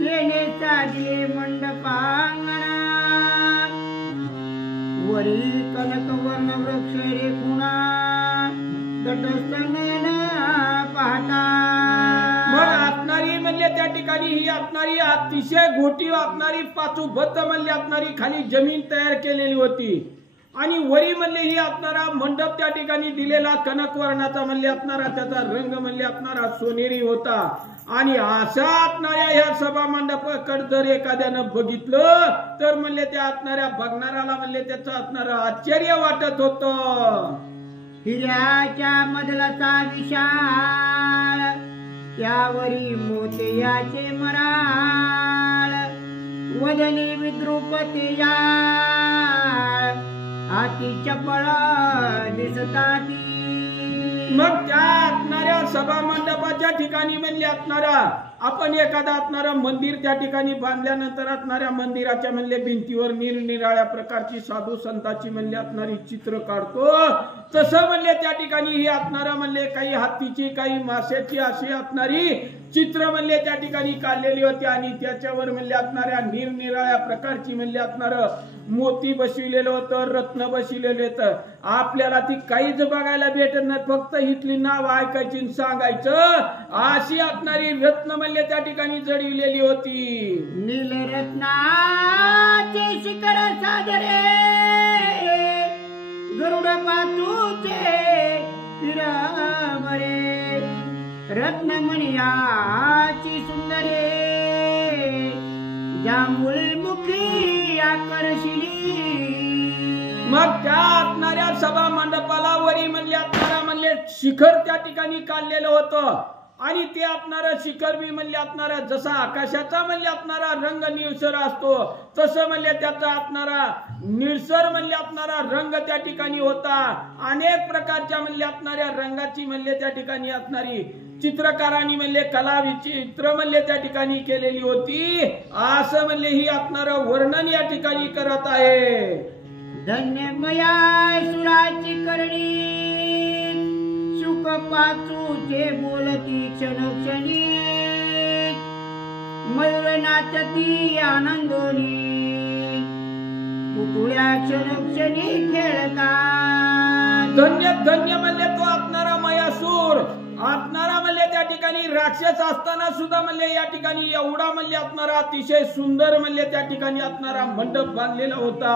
तेने साजले मंडपांगणा वरी कनक वर्ण वृक्ष रे खुणा तटस्थनेन पाहता. मग असणारी म्हणले त्या ठिकाणी ही असणारी अतिशय घोटी असणारी पाचूबद्ध म्हणले असणारी खाली जमीन तयार केलेली होती आणि वरी म्हणले ही असणारा मंडप त्या ठिकाणी दिलेला कनक वर्णाचा म्हणले असणारा त्याचा रंग म्हणले असणारा सोनेरी होता. आणि अशा असणाऱ्या ह्या सभा मंडपाकडे जर एखाद्यानं बघितलं तर म्हणले त्या असणाऱ्या बघणाऱ्याला म्हणले त्याचं असणारं आश्चर्य वाटत होतं. हिऱ्याच्या मधलाचा विशाल त्यावरी मोतियाचे मराळ वदनी विद्रुपते याळ हाती चपळ दिसताती. मग त्या असणाऱ्या सभा मंडपाच्या ठिकाणी म्हणले असणारा आपण एखादा असणारा मंदिर त्या ठिकाणी बांधल्यानंतर असणाऱ्या मंदिराच्या म्हणले भिंतीवर निरनिराळ्या प्रकारची साधू संतांची म्हणले असणारी चित्र काढतो. तसं म्हणले त्या ठिकाणी ही असणारा म्हणले काही हत्तीची काही माशाची अशी असणारी चित्र म्हणले त्या ठिकाणी काढलेली होती. आणि त्याच्यावर म्हणले असणाऱ्या निरनिराळ्या प्रकारची म्हणले असणार मोती बसविलेलं होतं, रत्न बसविलेले होतं. आपल्याला ती काहीच बघायला भेटत नाही, फक्त इथली नाव ऐकायची आणि सांगायचं. अशी असणारी रत्न म्हणले त्या ठिकाणी जडविलेली होती. नीलरत्नाचे शिखर साजरे गरुड पाचूचे पिरामरे रत्नमणियाची सुंदरे जांभुळी मुखी आकर्षिली. मग त्या असणाऱ्या सभा मंडपाला वरी म्हणले असणारा म्हणले शिखर त्या ठिकाणी काढलेलं होतं. आणि ते असणारं शिखर बी म्हणले असणारा जसा आकाशाचा म्हणले असणारा रंग निळसर असतो तसं म्हणले त्याचा असणारा निळसर म्हणले असणारा रंग त्या ठिकाणी होता. अनेक प्रकारच्या म्हणले असणाऱ्या रंगाची म्हणले त्या ठिकाणी असणारी चित्रकारांनी म्हणले कला विचित्र म्हणले त्या ठिकाणी केलेली होती. असं म्हणले ही असणारं वर्णन या ठिकाणी करत आहे. धन्यमया सुराची करणी सुख पाचूचे बोलती क्षणोक्षणी मयूर नाचती आनंदोनी पुतळ्या क्षणोक्षणी खेळतात. धन्य धन्य म्हणले तो असणारा मयासूर असणारा म्हणले त्या ठिकाणी राक्षस असताना सुद्धा म्हणले या ठिकाणी एवढा म्हणले असणारा अतिशय सुंदर म्हणले त्या ठिकाणी असणारा मंडप बांधलेला होता.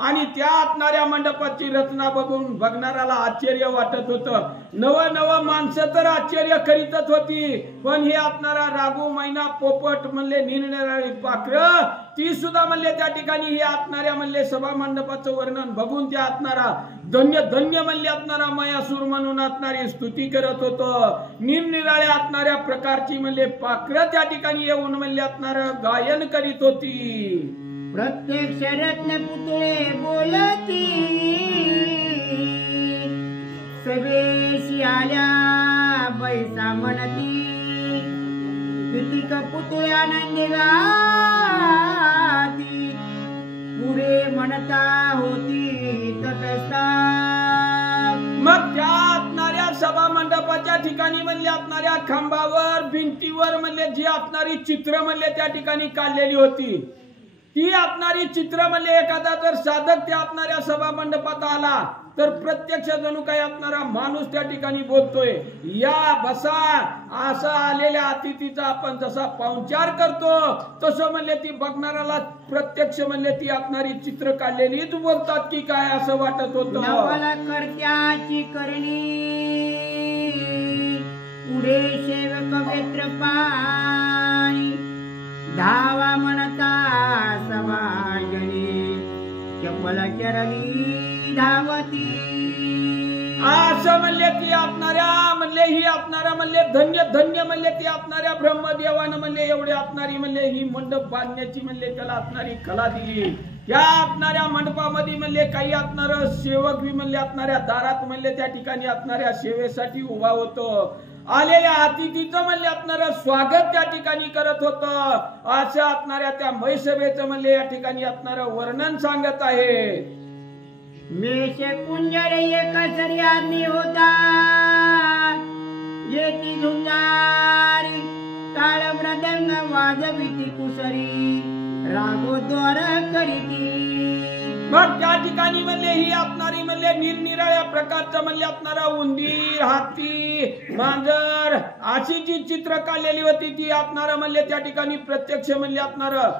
आणि त्या असणाऱ्या मंडपाची रचना बघून बघणाऱ्याला आश्चर्य वाटत होतं. नव नव माणसं तर आश्चर्य करीतच होती, पण हे असणारा रागू मैना पोपट म्हणले निरनिराळी पाखरं ती सुद्धा म्हणले त्या ठिकाणी हे असणाऱ्या म्हणले सभा मंडपाचं वर्णन बघून त्या असणारा धन्य धन्य म्हणले असणारा मयासूर म्हणून असणारी स्तुती करत होतं. निरनिराळ्या असणाऱ्या प्रकारची म्हणले पाखरं त्या ठिकाणी येऊन म्हणले असणारं गायन करीत होती. प्रत्यक्ष रत्न पुतळे बोलती सवेशी आल्या बैसा म्हणती कितीक पुतळे आनंदी गाती पुरे म्हणता होती तटस्था. मग त्या असणाऱ्या सभा मंडपाच्या ठिकाणी म्हणले असणाऱ्या खांबावर भिंतीवर म्हणले जी असणारी चित्र म्हणले त्या ठिकाणी काढलेली होती ती असणारी चित्र म्हणले एखादा जर साधक त्या असणाऱ्या सभा मंडपात आला तर प्रत्यक्ष जणू काही असणारा माणूस त्या ठिकाणी बोलतोय, या बसा. असं आलेल्या अतिथीचा आपण जसा पाहुणचार करतो तसं म्हणले ती बघणाऱ्याला प्रत्यक्ष म्हणले ती असणारी चित्र काढलेलीच बोलतात की काय असं वाटत होतं. नवला करत्याची करणी पुढे सेवक वेत्रपाणी धावा म्हणता सभाजनी चपल चरणी धावती. असं म्हणले ती आपणाऱ्या म्हणले ही आपणारा म्हणले धन्य धन्य म्हणले ती आपणाऱ्या ब्रह्मदेवानं म्हणले एवढे आपणारी म्हणले ही मंडप बांधण्याची म्हणले त्याला आपणारी कला दिली. त्या आपणाऱ्या मंडपामध्ये म्हणले काही आपणार सेवक बी म्हणले आपणाऱ्या दारात म्हणले त्या ठिकाणी आपणाऱ्या सेवेसाठी उभा होतो. आलेल्या अतिथीचं म्हणले आपणारं स्वागत त्या ठिकाणी करत होतं. असं असणाऱ्या त्या मैसभेचं म्हणले या ठिकाणी आपणारं वर्णन सांगत आहे. मेष कुंजर एक सर्यानी होता येती झुंजारी ताळ मृदंग वाजविती कुसरी रागोद्वार करीती. मग त्या ठिकाणी म्हणले ही आपणारी म्हणले म्हणले निरनिराळ्या प्रकारचं म्हणले असणारा उंदीर, हाती, मांजर अशी जी चित्र काढलेली होती ती असणारा म्हणले त्या ठिकाणी प्रत्यक्ष म्हणले असणारा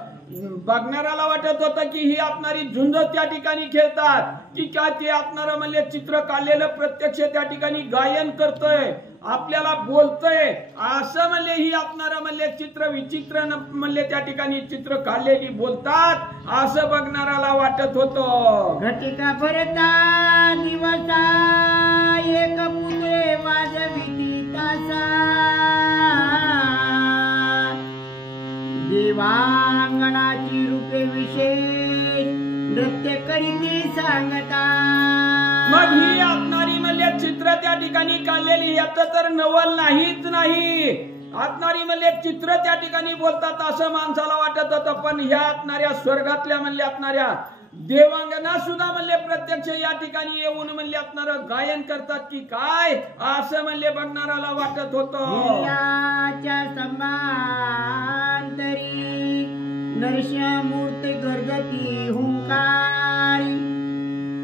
बघणाऱ्याला वाटत होतं की ही असणारी झुंज त्या ठिकाणी खेळतात की काय ते असणारं म्हणजे चित्र काढलेलं प्रत्यक्ष त्या ठिकाणी गायन करतोय, आपल्याला बोलतोय असं म्हणले ही असणारं म्हणजे चित्र विचित्र म्हणले त्या ठिकाणी चित्र काढलेली बोलतात असं बघणाऱ्याला वाटत होतं. घटिका भरता दिवसा एक पुतळे वाजविती तासा देवांगणाची रूपे विशेष नृत्य करीती सांगता. मग ही असणारी म्हणजे चित्र त्या ठिकाणी काढलेली याचं तर नवल नाहीच नाही. असणारी म्हणजे चित्र त्या ठिकाणी बोलतात असं माणसाला वाटत होतं, पण ह्या असणाऱ्या स्वर्गातल्या म्हणले असणाऱ्या देवांगना सुद्धा म्हणले प्रत्यक्ष या ठिकाणी येऊन म्हणले असणारं गायन करतात की काय असं म्हणले बघणाऱ्याला वाटत होतं. समांतरी नरसिंहमूर्ती गर्जती हुंकारी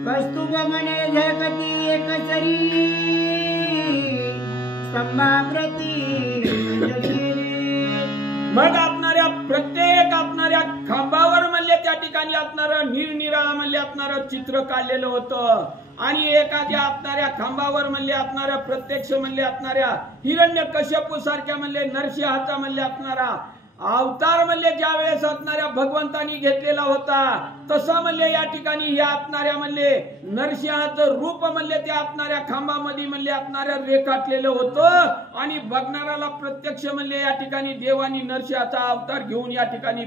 कस्तुभ म्हणे झळकती एकसरी स्तंभाप्रती. मग आपणाऱ्या प्रत्येक आपणाऱ्या खांबावर म्हणले त्या ठिकाणी असणारं निरनिराळा म्हणले असणारं चित्र काढलेलं होतं आणि एखाद्या असणाऱ्या खांबावर म्हणले असणाऱ्या प्रत्यक्ष म्हणले असणाऱ्या हिरण्यकश्यपू सारख्या म्हणले नरसिंहाचा म्हणले असणारा अवतार म्हणले ज्या वेळेस असणाऱ्या भगवंतानी घेतलेला होता तसा म्हणले या ठिकाणी या असणाऱ्या म्हणले नरसिंहाचं रूप म्हणले त्या असणाऱ्या खांबामध्ये म्हणले असणाऱ्या रेखाटलेलं होतं आणि बघणाऱ्याला प्रत्यक्ष म्हणले या ठिकाणी देवानी नरसिंहाचा अवतार घेऊन या ठिकाणी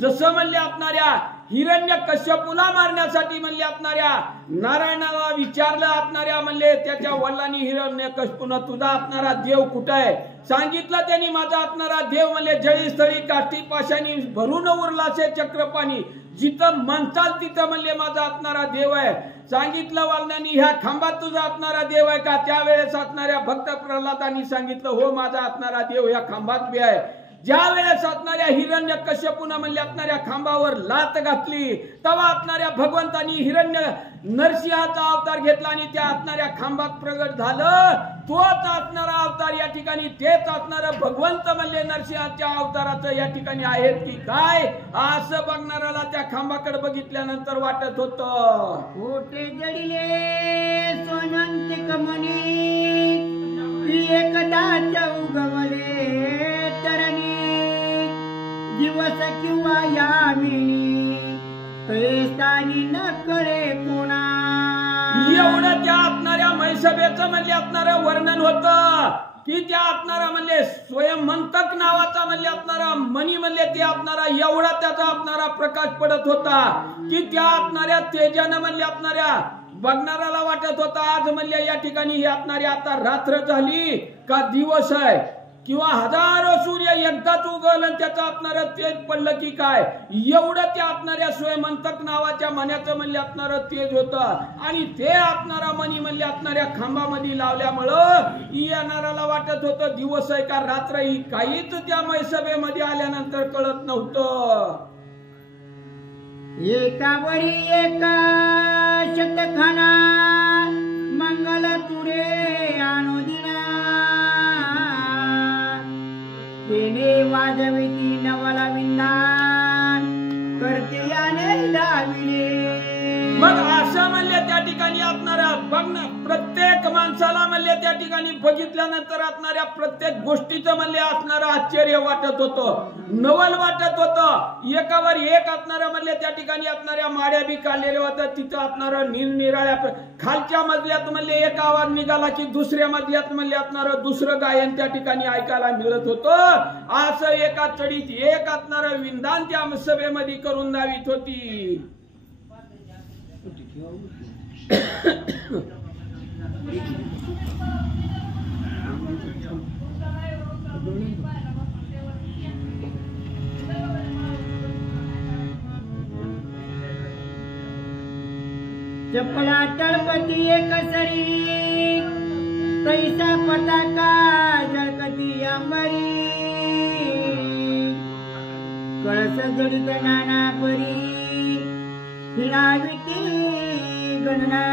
जसं म्हणले असणाऱ्या हिरण्यकश्यपूला मारण्यासाठी म्हणले असणाऱ्या नारायणाला विचारलं असणाऱ्या म्हणले त्याच्या वडिलांनी हिरण्यकश्यपूनं तुझा असणारा देव कुठं आहे सांगितलं त्यांनी माझा असणारा देव म्हणले जळी स्थळी काष्टी पाशानी भरून उरलासे चक्रपाणी जिथं म्हणताल तिथं म्हणले माझा असणारा देव आहे. सांगितलं वडिलांनी ह्या खांबात तुझा असणारा देव आहे का त्यावेळेस असणाऱ्या भक्त प्रल्हादांनी सांगितलं हो माझा असणारा देव या खांबात बी आहे. ज्या वेळेस असणाऱ्या हिरण्यकश्यपूनं म्हणले असणाऱ्या खांबावर लात घातली तेव्हा असणाऱ्या भगवंतानी हिरण्य नरसिंहाचा अवतार घेतला आणि त्या असणाऱ्या खांबात प्रगट झालं. तोच असणारा अवतार या ठिकाणी तेच असणारं भगवंत म्हणले नरसिंहाच्या अवताराचं या ठिकाणी आहेत की काय असं बघणाऱ्याला त्या खांबाकडे बघितल्यानंतर वाटत होतं. कोटे जडिले सोनंतिक मनी एकदा उगवले तरणी दिवस किंवा यामिनी पैसानी न कळे कोणा. एवढं त्या असणाऱ्या मैसभेचं म्हणले असणारं वर्णन होतं की त्या असणारा म्हणले स्वयंमंतक नावाचा म्हणले असणारा मनी म्हणले ते असणारा एवढा त्याचा असणारा प्रकाश पडत होता की त्या असणाऱ्या तेजानं म्हणले असणाऱ्या बघणाऱ्याला वाटत होता आज म्हणले या ठिकाणी ही असणारी आता रात्र झाली का दिवस आहे किंवा हजारो सूर्य एकदाच उगवलं त्याचं असणारं तेज पडलं की काय एवढं त्या असणाऱ्या स्वयंमंतक नावाच्या मण्याचं म्हणले असणारं तेज होतं आणि ते असणारा मणी म्हणले असणाऱ्या खांबामध्ये लावल्यामुळं येणाऱ्याला वाटत होतं दिवस आहे का रात्र ही काहीच त्या मैसभेमध्ये आल्यानंतर कळत नव्हतं. एकावरी एका शतखाना मंगल तुरे अनुदिना तेने वाजविती नवला विंदान करते याने लाविले. मग असं म्हणले त्या ठिकाणी असणाऱ्या बघ ना प्रत्येक माणसाला म्हणले त्या ठिकाणी बघितल्यानंतर असणाऱ्या प्रत्येक गोष्टीचं म्हणले असणारं आश्चर्य वाटत होतं, नवल वाटत होतं. एकावर एक असणारं म्हणले त्या ठिकाणी असणाऱ्या माड्या बी काढलेल्या होत्या. तिथं असणारं निरनिराळ्या खालच्या मजल्यात म्हणले एक आवाज निघाला की दुसऱ्या मजल्यात म्हणले असणारं दुसरं गायन त्या ठिकाणी ऐकायला मिळत होतं. असं एका चढीत एक असणारं विंदान त्या सभेमध्ये करून दावित होती. चपला तळपती एकसरी तैसा पताका जळकती अंबरी कळस जडित नाना परी हिणाविती गणना.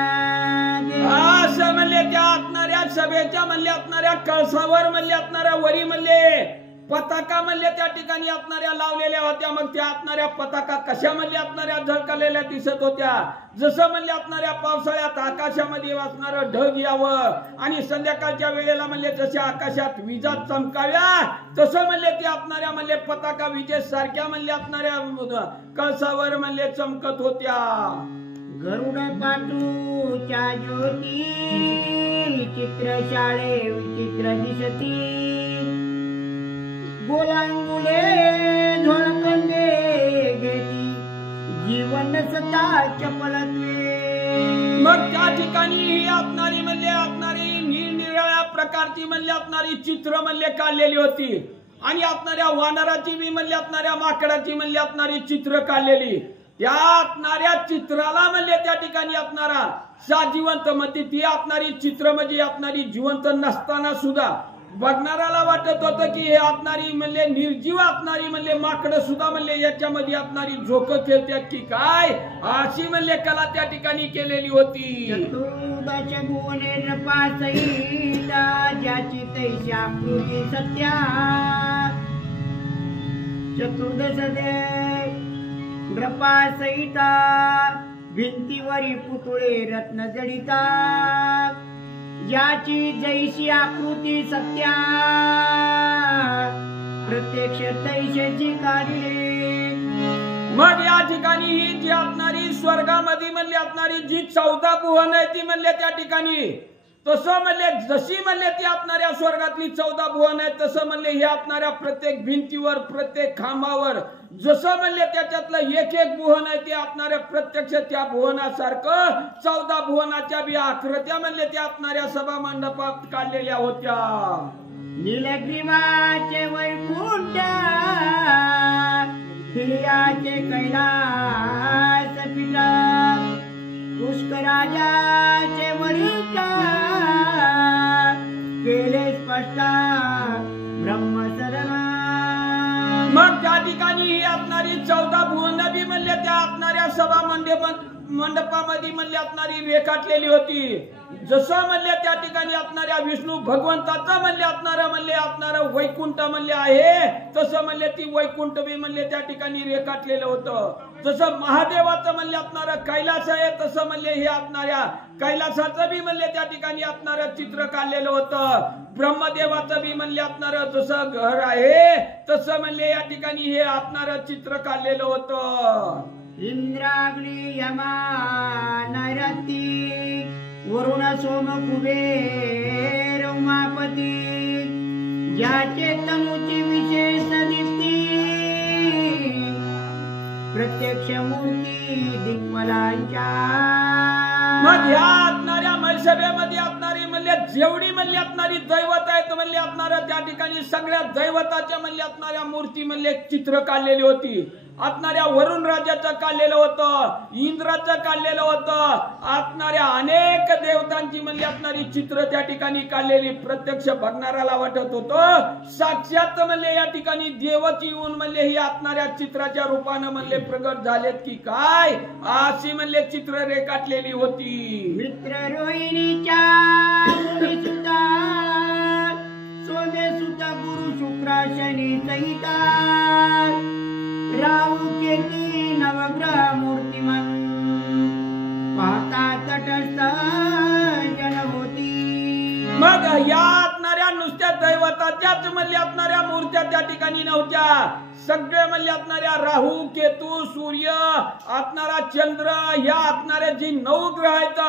असं म्हणले त्या असणाऱ्या सभेच्या म्हणले असणाऱ्या कळसावर म्हणले असणाऱ्या वरी म्हणले पताका म्हणले त्या ठिकाणी असणाऱ्या लावलेल्या होत्या. मग त्या असणाऱ्या पताका कशा म्हणले असणाऱ्या झळकलेल्या दिसत होत्या. जसं म्हणले असणाऱ्या पावसाळ्यात आकाशामध्ये असणारं ढग यावं आणि संध्याकाळच्या वेळेला म्हणले जशा आकाशात विजा चमकाव्या तसं म्हणले ते असणाऱ्या म्हणले पताका विजेसारख्या म्हणले असणाऱ्या कळसावर म्हणले चमकत होत्या. गरुड पाटूच्या ज्योती चित्रशाळे विचित्र दिसती. गोलांगुले झोळकंदे घेती जीवन सता चपलत्वे. मग त्या ठिकाणी ही असणारी म्हणले असणारी निरनिराळ्या प्रकारची म्हणले असणारी चित्र म्हणले काढलेली होती आणि असणाऱ्या वानराची बी म्हणले असणाऱ्या माकडाची म्हणले असणारी चित्र काढलेली. त्या असणाऱ्या चित्राला म्हणले त्या ठिकाणी असणारा जिवंत मध्ये ती असणारी चित्र म्हणजे असणारी जिवंत नसताना सुद्धा बघणाऱ्याला वाटत होतं की हे असणारी म्हणले निर्जीव असणारी म्हणले माकडं सुद्धा म्हणले याच्यामध्ये असणारी झोक खेळतात की काय अशी म्हणले कला त्या ठिकाणी केलेली होती. चतुर्दश भुवने नपासईता ज्याची तैशी आकृती सत्या. चतुर्दश नपासईता भिंतीवरी पुतळे रत्न जडिता. ज्याची जैशी आकृती सत्या प्रत्यक्ष तैशाची काढले. मग या ठिकाणी ही जी असणारी स्वर्गामध्ये म्हणले असणारी जी 14 भुवन आहे ती म्हणले त्या ठिकाणी तसं म्हणले जशी म्हणले ती असणाऱ्या स्वर्गातली 14 भुवन आहे तसं म्हणले हे असणाऱ्या प्रत्येक भिंतीवर प्रत्येक खांबावर जसं म्हणले त्याच्यातलं एक एक भुवन आहे ते असणाऱ्या प्रत्यक्ष त्या भुवनासारखं 14 भुवनाच्या बी आकृत्या म्हणले त्या असणाऱ्या सभा मंडपात काढलेल्या होत्या. नीलग्रीवाचे वैकुंठ हियाचे कैलास पीठ. पुष्कराजाचे वरिष्ठ केले स्पष्ट ब्रह्मसरण. मग त्या ठिकाणी ही असणारी 14 भुवन बी म्हणले त्या असणाऱ्या सभा मंडपामध्ये म्हणले असणारी रेखाटलेली होती. जसं म्हणले त्या ठिकाणी असणाऱ्या विष्णू भगवंताचं म्हणले असणारं वैकुंठ म्हणले आहे तसं म्हणले ती वैकुंठ बी म्हणले त्या ठिकाणी रेखाटलेलं होतं. जसं महादेवाचं म्हणले असणारं कैलास आहे तसं म्हणले हे असणाऱ्या कैलासाचं बी म्हणले त्या ठिकाणी असणारं चित्र काढलेलं होतं. ब्रह्मदेवाचं बी म्हणले असणारं जसं घर आहे तसं म्हणले या ठिकाणी हे असणारं चित्र काढलेलं होतं. इंद्राग्नी यमा नैरती वरुण सोम कुबेर उमापती. ज्याचे तनुची विशेष दीप्ती प्रत्यक्ष मूर्ती दिग्मलांच्या. मग या असणाऱ्या मलसभेमध्ये असणारी म्हणले जेवढी म्हणले असणारी दैवत आहेत म्हणले असणाऱ्या त्या ठिकाणी सगळ्या दैवताच्या म्हणले असणाऱ्या मूर्ती म्हणले चित्र काढलेली होती. असणाऱ्या वरुण राजाचं काढलेलं होतं, इंद्राचं काढलेलं होतं, असणाऱ्या अनेक देवतांची म्हणले असणारी चित्र त्या ठिकाणी काढलेली. प्रत्यक्ष बघणाऱ्याला वाटत होतं साक्षात म्हणले या ठिकाणी देवच येऊन म्हणले ही असणाऱ्या चित्राच्या रूपानं म्हणले प्रगट झालेत की काय अशी म्हणले चित्र रेखाटलेली होती. मित्र रोहिणीच्या मुनिसुता सोमे सुता गुरु शुक्रा शनी सहिता. राहू केती नवग्रह मूर्तिमन पाहता तटस्थ जन होती. मग या असणाऱ्या नुसत्या दैवताच्याच म्हणले असणाऱ्या मूर्त्या त्या ठिकाणी नव्हत्या. सगळे म्हणले असणाऱ्या राहू केतू सूर्य असणारा चंद्र या असणाऱ्या जी 9 ग्रह आहेत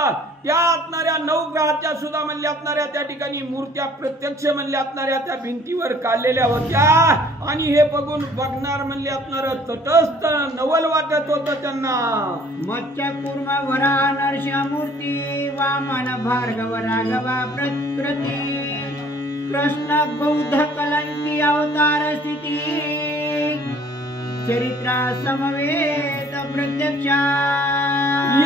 त्या असणाऱ्या 9 ग्रहाच्या सुद्धा म्हणले असणाऱ्या त्या ठिकाणी मूर्त्या प्रत्यक्ष म्हणले असणाऱ्या त्या भिंतीवर काढलेल्या होत्या. आणि हे बघून बघणार म्हणले असणार तटस्थ नवल वाटत होतं त्यांना. मत्स्य कुर्म वरा नरसिंह मूर्ती वामन भार्गव राघवा प्रकृती. कृष्ण बौद्ध कलंकी अवतार स्थिती चरित्रा समवेत प्रत्यक्षा.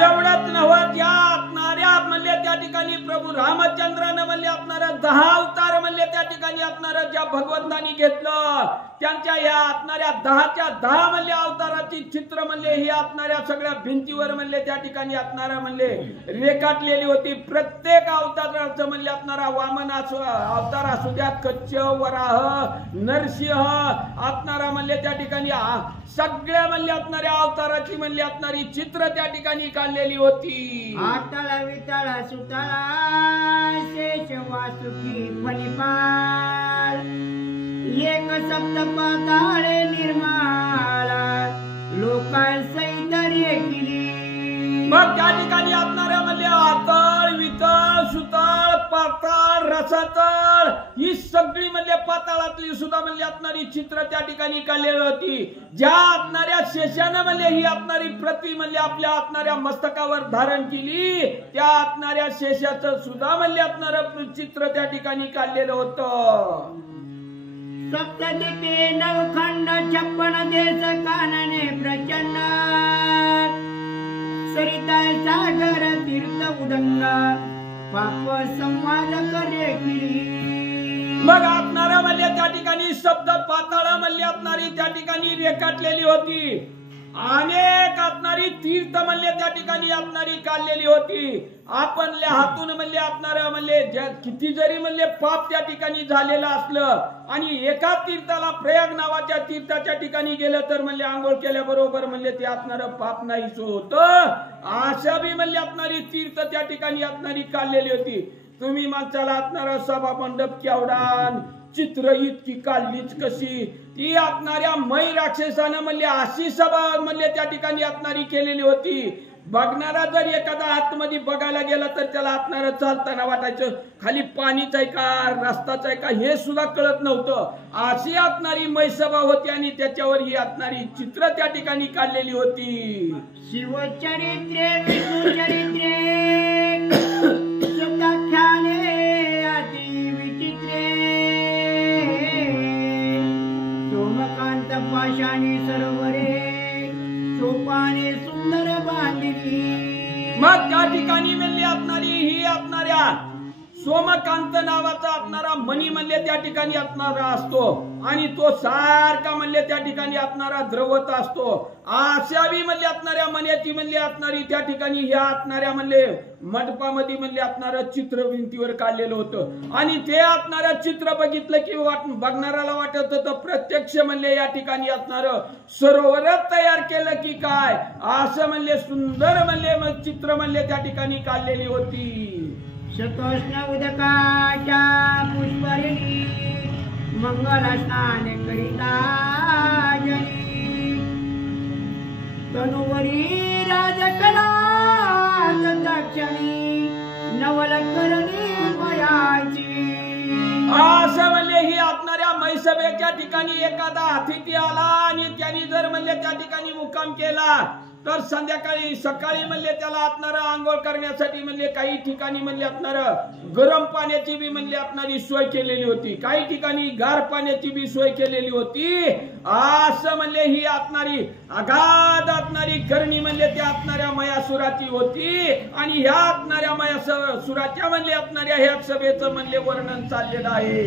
एवढंच नव्हत या असणाऱ्या म्हणले त्या त्या ठिकाणी प्रभू रामचंद्रानं म्हणले असणारा 10 अवतार म्हणले त्या ठिकाणी असणारा ज्या भगवंतानी घेतलं त्यांच्या या असणाऱ्या 10च्या 10 म्हणले अवताराची चित्र म्हणले ही असणाऱ्या सगळ्या भिंतीवर म्हणले त्या ठिकाणी असणारा म्हणले रेखाटलेली होती. प्रत्येक अवताराचं म्हणले असणारा वामन अवतार असू द्या, कच्छ, वराह, नरसिंह असणारा म्हणले त्या ठिकाणी सगळ्या म्हणले असणाऱ्या अवताराची म्हणले असणारी चित्र त्या ठिकाणी काढलेली होती. आताला विताळा सुताळा शेष वासुकी फणिपाल एक सप्त पाताळे निर्माला लोकां सैतर्य केली. मग त्या ठिकाणी असणाऱ्या म्हणले आतळ, वितळ, सुतळ, पाताळ, रसातळ ही सगळी म्हणजे पाताळातली सुद्धा म्हणजे असणारी चित्र त्या ठिकाणी काढलेली होती. ज्या असणाऱ्या शेषानं म्हणजे ही असणारी प्रति म्हणजे आपल्या असणाऱ्या मस्तकावर धारण केली त्या असणाऱ्या शेषाचं सुद्धा म्हणजे असणारं चित्र त्या ठिकाणी काढलेलं होतं. सप्तदीपे नवखंड 56 देश कानने प्रचंड सरिता सागर तीर्थ उदंगा पाप संवाद करे केली. मग आपणारा म्हणले त्या ठिकाणी शब्द पाताळ म्हणले असणारी त्या ठिकाणी रेखाटलेली होती. अनेक असणारी तीर्थ म्हणले त्या ठिकाणी असणारी काढलेली होती. आपणल्या हातून म्हणले असणार म्हणले किती जरी म्हणले पाप त्या ठिकाणी झालेलं असलं आणि एका तीर्थाला प्रयाग नावाच्या तीर्थाच्या ठिकाणी गेलं तर म्हणले आंघोळ केल्याबरोबर म्हणले ते असणार पाप नाहीच होत. अशा बी म्हणले असणारी तीर्थ त्या ठिकाणी असणारी काढलेली होती. तुम्ही माणसाला असणारा सभा मंडप केवढा चित्र इतकी काढलीच कशी ती असणाऱ्या मै राक्षसानं म्हणले अशी सभा म्हणले त्या ठिकाणी असणारी केलेली होती. बघणारा जर एखादा आतमध्ये बघायला गेला तर त्याला असणारा चालताना वाटायचं खाली पाणीच आहे का रस्ताच आहे का हे सुद्धा कळत नव्हतं. अशी असणारी मै सभा होती आणि त्याच्यावर ही असणारी चित्र त्या ठिकाणी काढलेली होती. शिवचरित्रे विष्णुचरित्रे सुखाख्याने अति विचित्रे सोमकांत पाषाणी सरोवरे सोपाने सुंदर बांधली. मग त्या ठिकाणी म्हणले असणारी ही असणाऱ्या सोमकांत नावाचा असणारा मणी म्हणले त्या ठिकाणी असणारा असतो आणि तो सारखा म्हणले त्या ठिकाणी असणारा द्रवत असतो. अशा बी म्हणले असणाऱ्या मण्याची म्हणले असणारी त्या ठिकाणी ह्या असणाऱ्या म्हणले मंडपामध्ये म्हणले असणारं चित्र भिंतीवर काढलेलं होतं आणि ते असणारं चित्र बघितलं की बघणाऱ्याला वाटत होतं प्रत्यक्ष म्हणले या ठिकाणी असणारं सरोवरच तयार केलं की काय असं म्हणले सुंदर म्हणले मग चित्र म्हणले त्या ठिकाणी काढलेली होती. शतोष्ण उदकाच्या पुष्परिणी मंगल स्नान करिता जनी तनुवरी राजकला दक्षिणी नवल करणी मयाची. असं म्हणले ही असणाऱ्या मैसभेच्या ठिकाणी एखादा अतिथी आला आणि त्यांनी जर म्हणले त्या ठिकाणी मुक्काम केला तर संध्याकाळी सकाळी म्हणले त्याला असणार आंघोळ करण्यासाठी म्हणले काही ठिकाणी म्हणले असणार गरम पाण्याची बी म्हणले असणारी सोय केलेली होती. काही ठिकाणी गार पाण्याची बी सोय केलेली होती. असं म्हणले ही असणारी अगाध असणारी करणी म्हणले त्या असणाऱ्या मयासुराची होती आणि ह्या असणाऱ्या मयासुराच्या म्हणले असणाऱ्या ह्या सभेचं म्हणले वर्णन चाललेलं आहे.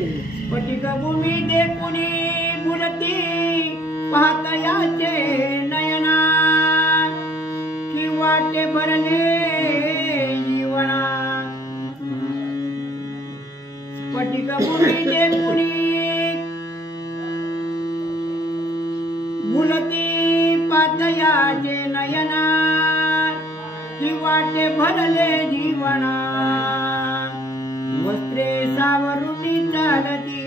स्फटिक भूमी देखुनी बुलती पाहता याचे नयना वाटे भरले जीवना स्फटिक भूमी देखुनी बुलती पातयाचे नयना की वाटे भरले जीवना वस्त्रे सावरुणी चालती.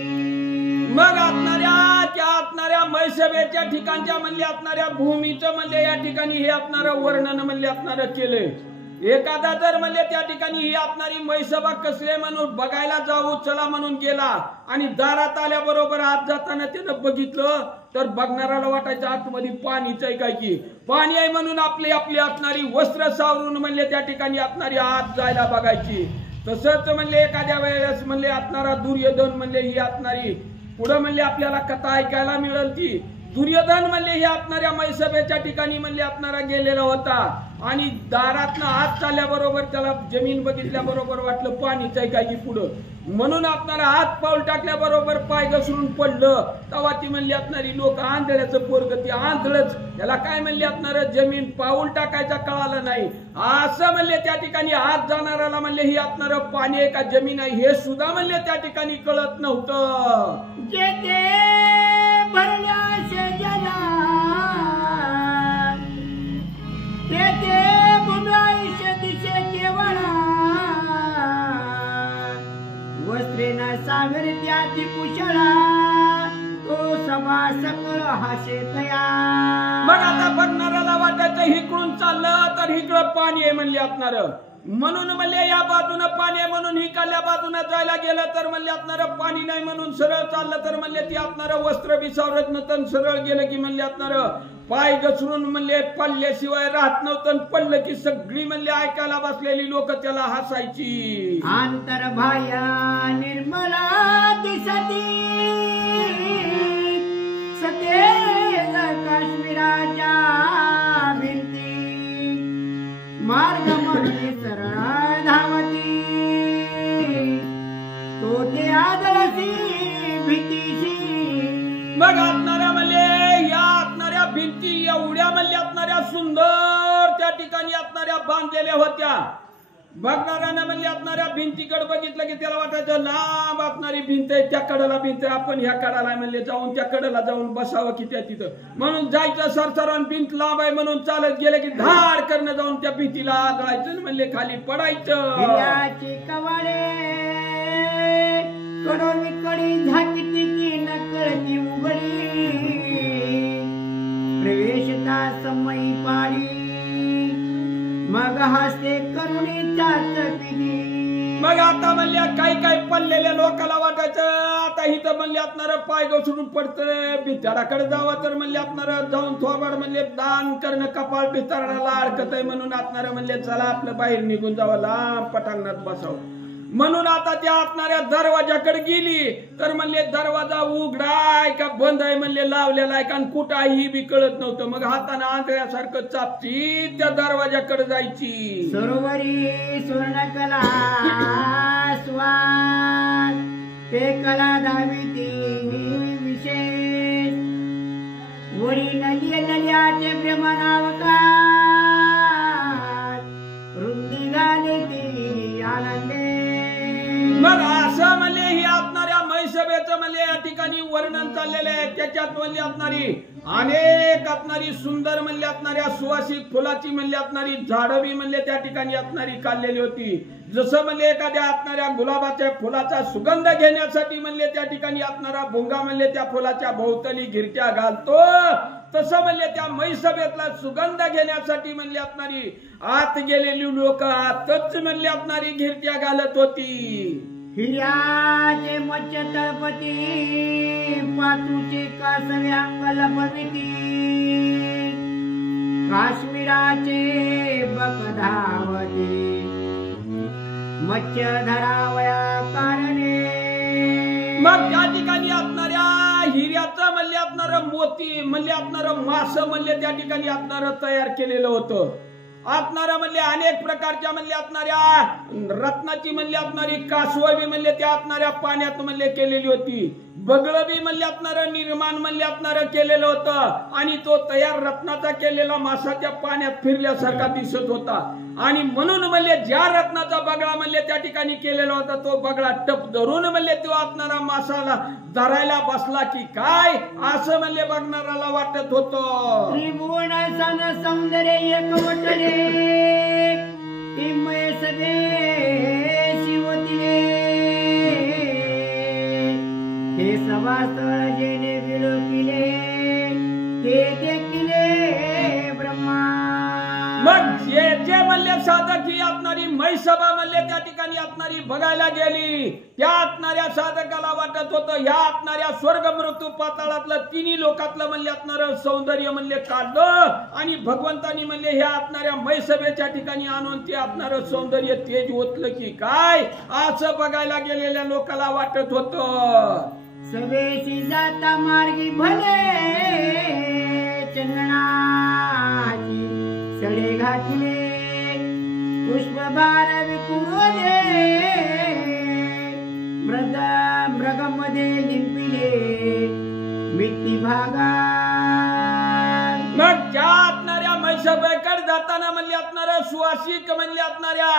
मग असणाऱ्या मैसभेच्या ठिकाणच्या म्हणले असणाऱ्या भूमीचं म्हणले या ठिकाणी हे असणारं वर्णन म्हणले असणारं केले. एखादा जर म्हणले त्या ठिकाणी ही असणारी मैसभा कसले म्हणून बघायला जाऊ चला म्हणून गेला आणि दारात आल्याबरोबर आत जाताना त्यानं बघितलं तर बघणाऱ्याला वाटायचं आतमध्ये पाणीच आहे काय की पाणी आहे म्हणून आपली असणारी वस्त्र सावरून म्हणले त्या ठिकाणी असणारी आत जायला बघायची. तसंच म्हणले एखाद्या वेळेस म्हणले असणारा दुर्योधन म्हणले ही असणारी पुढे म्हणले आपल्याला कथा ऐकायला मिळेल ती दुर्योधन म्हणले हे असणाऱ्या मैसभेच्या ठिकाणी म्हणले असणारा गेलेला होता आणि दारातनं हात चालल्याबरोबर त्याला जमीन बघितल्याबरोबर वाटलं पाणीच आहे काय की पुढं, म्हणून आपणाला हात पाऊल टाकल्याबरोबर पाय घसरून पडलं. तेव्हा ती म्हणली असणारी लोक आंधळ्याचं पोरग, ती आंधळच, याला काय म्हणली असणार, जमीन पाऊल टाकायचा कळालं नाही असं म्हणले. त्या ठिकाणी हात जाणाऱ्याला म्हणले ही असणार पाणी आहे का जमीन आहे हे सुद्धा म्हणले त्या ठिकाणी कळत नव्हतं. जेथे भरल्या शेजाला तेथे बुडाईशे दिशे केवळा वस्त्रेना सागर त्याची कुशळा तो सभा सकळ हासे तया. मग आता बघणाऱ्याला वाटायचं इकडून चाललं तर इकडं पाणी आहे म्हणले असणार, म्हणून म्हणले या बाजूनं पाणी आहे म्हणून इकडल्या बाजूनं जायला गेलं तर म्हणले असणार पाणी नाही म्हणून सरळ चाललं तर म्हणले ती असणार वस्त्र बिसावरत नव्हतं, सरळ गेलं की म्हणले असणार पाय घसरून म्हणले पडल्याशिवाय राहत नव्हतं, पडलं की सगळी म्हणले ऐकायला बसलेली लोक त्याला हसायची. आंतर भाया निर्मला दिसती सतेज काश्मीराच्या भिंती मार्ग मध्ये सरळ धावती तो ते आदळसी भीतीशी. मग असणाऱ्या म्हणले या असणाऱ्या भिंती एवढ्या म्हणले असणाऱ्या सुंदर त्या ठिकाणी असणाऱ्या बांधलेल्या होत्या. बघणाऱ्याने म्हणले असणाऱ्या भिंतीकडे बघितलं की त्याला वाटायचं लांब असणारी भिंत आहे, त्या कडेला भिंत आहे, आपण ह्या कडाला म्हणले जाऊन त्या कडेला जाऊन बसावं की त्या तिथं, म्हणून जायचं सरसरान भिंत लांब आहे म्हणून चालत गेलं की धाड करणं जाऊन त्या भिंतीला आदळायचं म्हणले खाली पडायचं. हिऱ्याची कवाडे कडोविकडी झाकीती की नकळती उघडी प्रवेशता समयी पाडी मग हासे करुणीचाच पिली. मग आता म्हणल्या काही पडलेल्या लोकांना वाटायचं आता इथं म्हणले असणार पाय घसरून पडतंय, भिताडाकडे जावं तर म्हणले असणार जाऊन थोबाड म्हणले दान करणं कपाळ भिताडाला अडकत आहे म्हणून असणार म्हणले चला आपलं बाहेर निघून जावं लांब पटांगणात बसावं. म्हणून आता त्या असणाऱ्या दरवाजाकडे गेली तर म्हणले दरवाजा उघडाय का बंद आहे म्हणले लावलेला आहे का कुठं आहे ही बी कळत नव्हतं. मग हाताने आंधळ्यासारखं चापची त्या दरवाजाकडे जायची. सरोवरी सुवर्णकला स्वाद ते कला दाविती विशेष वरी नलियाचे प्रेमनावका वृद्धी घाले ती आनंदे. मग असं म्हणले ही असणाऱ्या मैसभेचं म्हणले या ठिकाणी वर्णन चाललेलं आहे. त्याच्यात म्हणले असणारी अनेक असणारी सुंदर म्हणले असणाऱ्या सुवासिक फुलाची म्हणले असणारी झाडं बी म्हणले त्या ठिकाणी असणारी काढलेली होती. जसं म्हणले एखाद्या असणाऱ्या गुलाबाच्या फुलाचा सुगंध घेण्यासाठी म्हणले त्या ठिकाणी असणारा भोंगा म्हणले त्या फुलाच्या भोवताली घिरट्या घालतो, तसं म्हणले त्या मैसभेतला सुगंध घेण्यासाठी म्हणले असणारी आत गेलेली लोक आतच म्हणले असणारी घिरट्या घालत होती. हिऱ्याचे मच्छ तळपती पातूचे कासवे अंगल भविती काश्मीराचे बकधावती मच्छ धरावया कारणे. मग त्या ठिकाणी असणाऱ्या हिऱ्याचं म्हणले असणारं मोती म्हणले असणारं मास म्हणले त्या ठिकाणी असणारं तयार केलेलं होतं. असणारा म्हणले अनेक प्रकारच्या म्हणले असणाऱ्या रत्नाची म्हणले असणारी कासव बी म्हणले त्या असणाऱ्या पाण्यात म्हणले केलेली होती. बगळं बी म्हणले असणारं निर्माण म्हणले असणारं केलेलं होतं आणि तो तयार रत्नाचा केलेला मासा त्या पाण्यात फिरल्यासारखा दिसत होता. आणि म्हणून म्हणले ज्या रत्नाचा बगळा म्हणले त्या ठिकाणी केलेला होता तो बगळा टप धरून म्हणले तो असणारा मासाला धरायला बसला की काय असं म्हणले बघणाऱ्याला वाटत होतं. त्रिभुवन सन सौंदर्य एकवटले तिमय सदे शिवतिले हे सभास्थळ जेने विलोकिले ते देखिले ब्रह्मा. मग जे म्हणले साधक ही असणारी मैसभा म्हणले त्या ठिकाणी असणारी बघायला गेली त्या असणाऱ्या साधकाला वाटत होतं या असणाऱ्या स्वर्ग मृत्यू पाताळातलं तिन्ही लोकातलं म्हणले असणारं सौंदर्य म्हणले काढलं आणि भगवंतानी म्हणले ह्या असणाऱ्या मैसभेच्या ठिकाणी आणून ते असणारं सौंदर्य तेज ओतलं की काय असं बघायला गेलेल्या लोकांना वाटत होतं. सवेशी जाता मार्गी भले चंदनाची सडे ढाकिले पुष्पभार विकुरले मृगमध्ये लिंपिले मिट्टी भागा मग त्या असणाऱ्या म्हैसाबाईकडे जाताना म्हणले असणाऱ्या सुवासिक म्हणले असणाऱ्या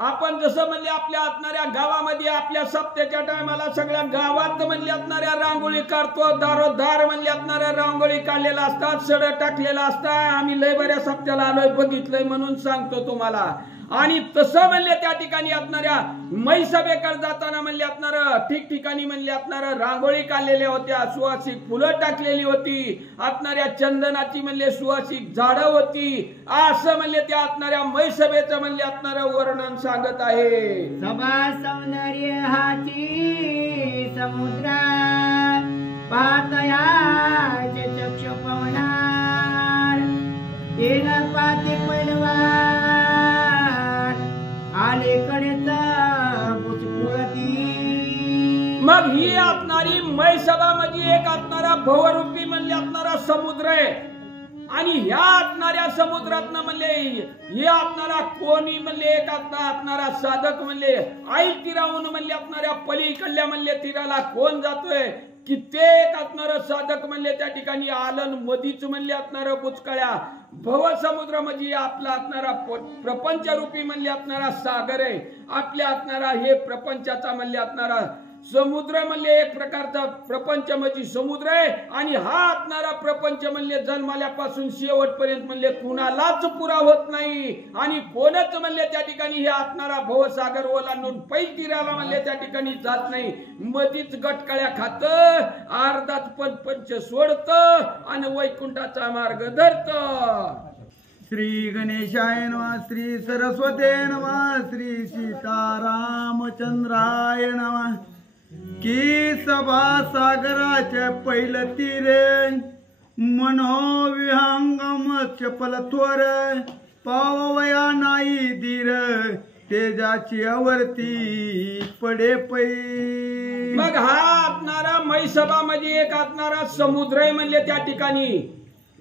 आपण जसं म्हणले आपल्या असणाऱ्या गावामध्ये आपल्या सप्त्याच्या टायमाला सगळ्या गावात म्हणले असणाऱ्या रांगोळी काढतो दारोदार म्हणले असणाऱ्या रांगोळी काढलेला असतात सड टाकलेला असतात आम्ही लय बऱ्या सप्त्याला आलोय बघितलंय म्हणून सांगतो तुम्हाला आणि तसं म्हणले त्या ठिकाणी असणाऱ्या म्हैसाबेकडे जाताना म्हणले असणार ठिकठिकाणी म्हणले असणार रांगोळी काढलेल्या होत्या सुवासिक फुलं टाकलेली होती असणाऱ्या चंदनाची म्हणले सुवासिक झाडं होती असं म्हणले त्या असणाऱ्या म्हैसाबेचं म्हणले असणार वर्णन सांगत आहे सभा सौंदर्य हाची समुद्र पातयाचे चक्ष पवनार तेल पाते पैलवान मग ही असणारी म्हैसभा म्हणजे एक असणारा भवरूपी म्हणले असणारा समुद्र आहे आणि ह्या असणाऱ्या समुद्रात म्हणले हे असणारा कोणी म्हणले एक असणारा साधक म्हणले आई तीराहून म्हणले असणाऱ्या पलीकडल्या म्हणले तीराला कोण जातोय कित्येक असणार साधक म्हणले त्या ठिकाणी आलन मधीच म्हणले असणार बुचकळ्या भव समुद्र म्हणजे आपला असणारा प्रपंच रूपी म्हणले असणारा सागर आहे आपल्या असणारा हे प्रपंचाचा म्हणले असणारा समुद्र म्हणले एक प्रकारचा प्रपंच म्हणजे समुद्र आहे आणि हा असणारा प्रपंच म्हणले जन्माल्यापासून शेवटपर्यंत म्हणले कुणालाच पुरा होत नाही आणि कोणच म्हणले त्या ठिकाणी हे असणारा भवसागर ओलांडून पै तीराला म्हणले त्या ठिकाणी जात नाही मधीच गटकळ्या खात अर्धाच पंच सोडत आणि वैकुंठाचा मार्ग धरत श्री गणेशाय नमः श्री सरस्वते नमः श्री सीतारामचंद्राय नमः की सभा सागराच्या पैल तीरे मनोविहंगम चपल थोर पावया नाही धीर तेजाची अवर्ती पडे पै मग हा असणारा म्हैसभा म्हणजे एक असणारा समुद्र आहे म्हणले त्या ठिकाणी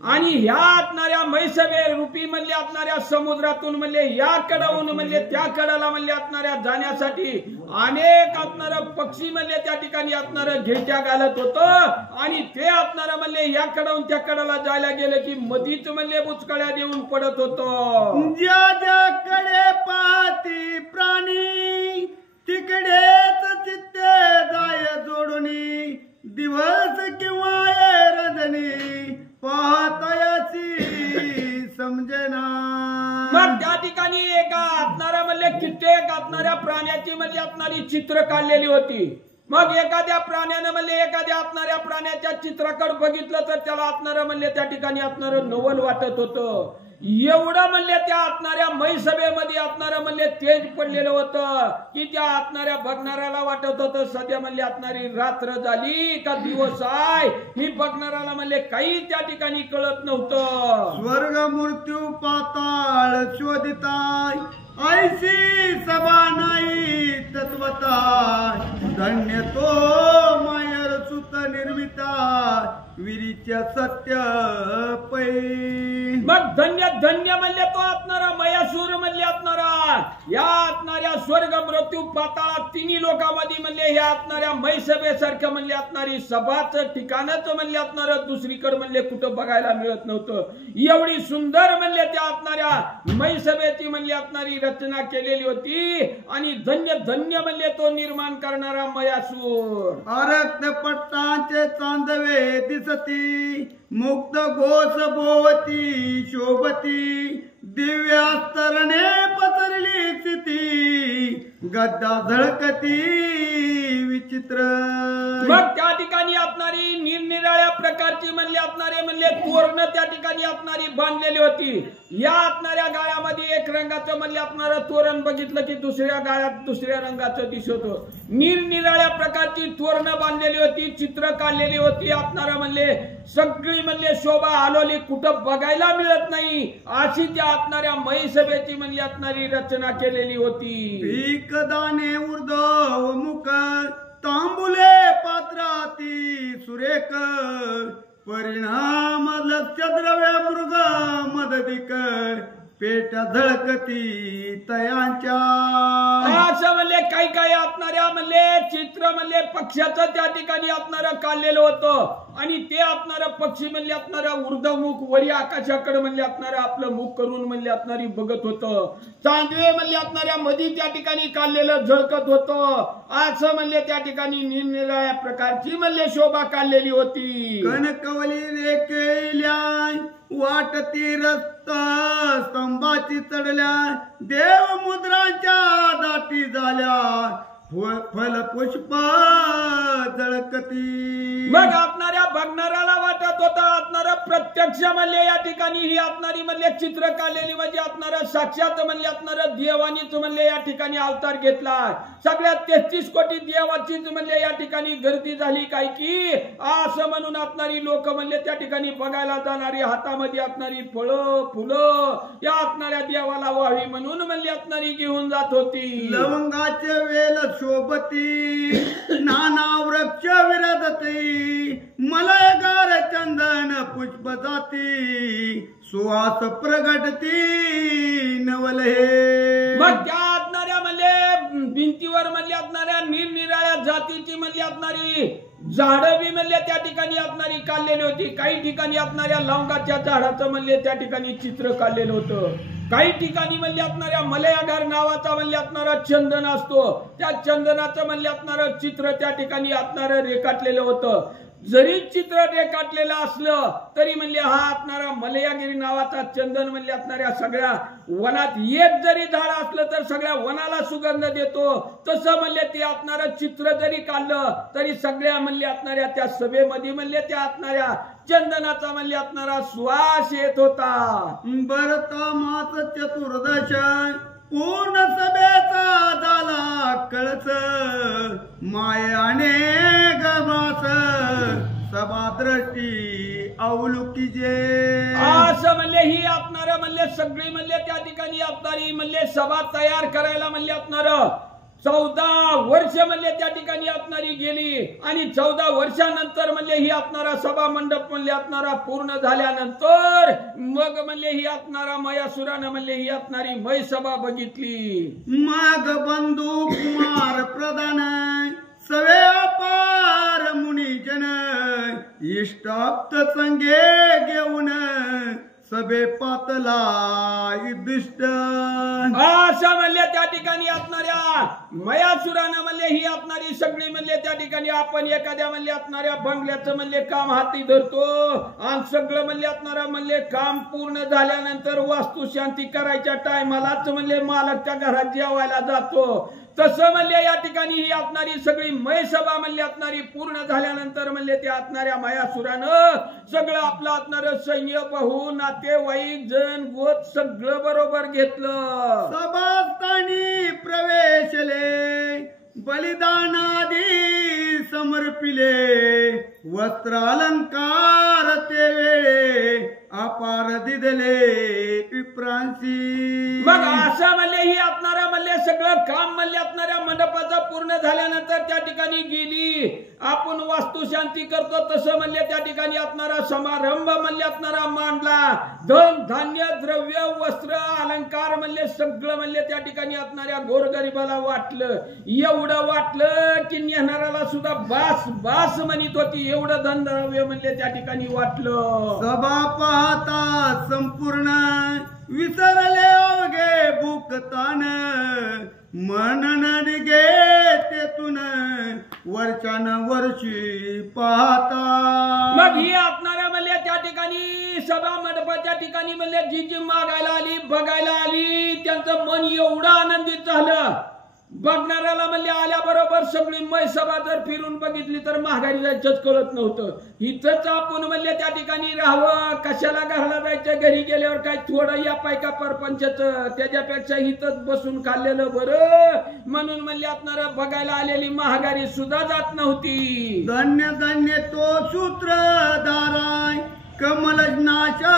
आणि ह्या असणाऱ्या म्हैसभे रूपी म्हणले असणाऱ्या समुद्रातून म्हणले या कडावून म्हणले त्या कडाला म्हणले असणाऱ्या जाण्यासाठी अनेक असणारे पक्षी म्हणले त्या ठिकाणी असणारं घेट्या घालत होतं आणि ते असणारं म्हणले या कडावून त्या कडाला जायला गेले की मधीच म्हणले बुचकळ्या देऊन पडत होतं ज्या ज्याकडे पाहती प्राणी तिकडेच चित्ते जाय जोडूनी दिवस किंवा रजनी पाहतायाची समजेना मग त्या ठिकाणी एका असणाऱ्या म्हणले कित्येक असणाऱ्या प्राण्याची म्हणले असणारी चित्र काढलेली होती मग एखाद्या प्राण्याने म्हणले एखाद्या असणाऱ्या प्राण्याच्या चित्राकडे बघितलं तर त्याला असणारं म्हणले त्या ठिकाणी असणारं नवल वाटत होतं एवढं म्हणले त्या असणाऱ्या म्हैसभेमध्ये असणारं म्हणले तेज पडलेलं होतं की त्या असणाऱ्या बघणाऱ्याला वाटत होतं सध्या म्हणले असणारी रात्र झाली का दिवस आहे ही बघणाऱ्याला म्हणले काही त्या ठिकाणी कळत नव्हतं स्वर्ग मृत्यू पाताळ शोधिताय ऐशी सभा नाही तत्वता धन्य तो मायर सुत निर्मिता विरीच्या सत्य पै मग धन्य धन्य म्हणले तो असणारा मयासूर म्हणले असणारा या असणाऱ्या स्वर्ग मृत्यू पाताळात तिन्ही लोकांमध्ये म्हणले ह्या असणाऱ्या म्हैसभेसारखं म्हणले असणारी सभाचं ठिकाणच म्हणले असणारं दुसरीकडे म्हणले कुठं बघायला मिळत नव्हतं एवढी सुंदर म्हणले त्या असणाऱ्या म्हैसभेची म्हणले असणारी रचना केलेली होती आणि धन्य धन्य म्हणले तो निर्माण करणारा मयासूर अरक्त पट्टांचे चांदवे दिसती मुक्त घोष भोवती शोभती दिव्यास्तरणे पसरली स्थिती गद्दा झळकती विचित्र मग त्या ठिकाणी असणारी निरनिराळ्या प्रकारची म्हणले असणारे म्हणले तोरण त्या ठिकाणी असणारी बांधलेली होती या असणाऱ्या गाळ्यामध्ये एक रंगाचं म्हणले असणारं तोरण बघितलं की दुसऱ्या गाळ्यात दुसऱ्या रंगाचं दिसत होतं निरनिराळ्या प्रकारची तोरण बांधलेली होती चित्र काढलेली होती असणारा म्हणले सगळी म्हणले शोभा आलोली कुठं बघायला मिळत नाही अशी त्या असणाऱ्या म्हैसभेची म्हणली असणारी रचना केलेली होती पीक दाणे उर्ध्व मुख तांबुले पात्राती सुरेख परिणाम लक्ष द्रव्य मृग मददिक पेट झळकती तयांच्या असं म्हणले काही काही असणाऱ्या म्हणले चित्र म्हणले पक्ष्याचं त्या ठिकाणी असणारं काढलेलं होतं आणि ते असणारं पक्षी म्हणले असणाऱ्या ऊर्ध्वमुख वरी आकाशाकडे म्हणले असणारं आपलं मुख करून म्हणले असणारी बघत होतं. चांदवे म्हणले असणाऱ्या मध्ये त्या ठिकाणी काढलेलं झळकत होतं. असं म्हणले त्या ठिकाणी निरनिराळ्या प्रकारची म्हणले शोभा काढलेली होती. कनकवली रेखेल्या वाटती रस्ता स्तंभाची चढल्या देव मुद्रांच्या दाटी झाल्या फल पुष्प झळकती. मग आपणाऱ्या बघणाऱ्याला वाटत होता असणारं प्रत्यक्ष म्हणले या ठिकाणी ही असणारी म्हणले चित्र काढलेली म्हणजे असणारं साक्षात म्हणले असणारं देवानीच म्हणले या ठिकाणी अवतार घेतला. सगळ्या 33 कोटी देवाचीच म्हणले या ठिकाणी गर्दी झाली काय की असं म्हणून असणारी लोक म्हणले त्या ठिकाणी बघायला जाणारी हातामध्ये असणारी फळं फुलं या असणाऱ्या देवाला व्हावी म्हणून म्हणले असणारी घेऊन जात होती. लवंगाचे वेल शोभती नाना वृक्ष विरजती मलयगार चंदन पुष्प जाती सुवास प्रगटती नवल हे. मग त्या असणाऱ्या म्हणले भिंतीवर म्हणले असणाऱ्या निरनिराळ्या जातीची म्हणले असणारी झाडं बी म्हणले त्या ठिकाणी असणारी काढलेली होती. काही ठिकाणी असणाऱ्या लवंगाच्या झाडाचं म्हणले त्या ठिकाणी चित्र काढलेलं होतं. काही ठिकाणी म्हणले असणाऱ्या मलयागार नावाचा म्हणले असणारा चंदन असतो त्या चंदनाचं म्हणले असणारं चित्र त्या ठिकाणी असणारं रेखाटलेलं होतं. जरी चित्र रेखाटलेलं असलं तरी म्हणले हा असणारा मलयागिरी नावाचा चंदन म्हणले असणाऱ्या सगळ्या वनात एक जरी झाड असलं तर सगळ्या वनाला सुगंध देतो. तसं म्हणले ते असणारं चित्र जरी काढलं तरी सगळ्या म्हणले असणाऱ्या त्या सभेमध्ये म्हणले त्या असणाऱ्या चंदनाचा म्हणले असणारा सुवास येत होता. भरता मास चतुर्दश पूर्ण सभेचा झाला कळस मायाने गमास सभादृष्टी अवलुकीजे. असं म्हणले ही असणार म्हणले सगळी म्हणले त्या ठिकाणी असणारी म्हणले सभा तयार करायला म्हणले असणार 14 वर्ष म्हणले त्या ठिकाणी असणारी गेली आणि 14 वर्षानंतर म्हणले ही असणारा सभा मंडप म्हणले असणारा पूर्ण झाल्यानंतर मग म्हणले ही असणारा मयासुरानं म्हणले ही असणारी मय सभा बघितली. माग बंधू कुमार प्रधान सवे अपार मुनिजन इष्टाप्त संगे घेऊन सभे पातला युधिष्ठ. असं म्हणले त्या ठिकाणी असणाऱ्या मयासुरानं म्हणले ही असणारी सगळी म्हणले त्या ठिकाणी आपण एखाद्या म्हणले असणाऱ्या बंगल्याचं म्हणले काम हाती धरतो आणि सगळं म्हणले असणारं म्हणले काम पूर्ण झाल्यानंतर वास्तुशांती करायच्या टायमालाच म्हणले मालकच्या घरात जेवायला जातो. तसं म्हणले या ठिकाणी ही असणारी सगळी मय सभा म्हणले असणारी पूर्ण झाल्यानंतर म्हणले त्या असणाऱ्या मयासुरानं सगळं आपलं असणारं सैन्य बहु नातेवाईक जन गोत सगळं बरोबर घेतलं. सभास्थानी प्रवेशले बलिदानादी समर्पिले वस्त्रालंकार ते वेळे अपार दिदले विप्रांसी. मग असं म्हणले ही असणारा म्हणले सगळं काम म्हणले असणाऱ्या मंडपाचं पूर्ण झाल्यानंतर त्या ठिकाणी गेली आपण वास्तुशांती करतो तसं म्हणले त्या ठिकाणी असणारा समारंभ म्हणले असणारा मांडला. धन धान्य द्रव्य वस्त्र अलंकार म्हणले सगळं म्हणले त्या ठिकाणी असणाऱ्या गोरगरिबाला वाटलं. एवढं वाटलं की नेहणाऱ्याला सुद्धा बास बास म्हणत होती. एवढं धन द्रव्य म्हणले त्या ठिकाणी वाटलं. सभा पाहता संपूर्ण विसरले अवघे भूकतान मनन गे तेतून वर्षान वर्षी पाहता. मग ही असणाऱ्या म्हणले त्या ठिकाणी सभा मंडपाच्या ठिकाणी म्हणले जी जी मागायला आली बघायला आली त्यांचं मन एवढं आनंदित झालं. बघणाऱ्याला म्हणले आल्याबरोबर सगळी मय सभा जर फिरून बघितली तर महागारी जायचंच कळत नव्हतं. इथंच आपण म्हणले त्या ठिकाणी राहावं कशाला घराला जायचं घरी गेल्यावर काय थोडं या पायका परपंचाचं त्याच्यापेक्षा इथंच बसून खाल्लेलं बरं म्हणून म्हणले आपणारा बघायला आलेली महागारी सुद्धा जात नव्हती. धन्य धन्य तो सूत्रधाराय कमलजनाच्या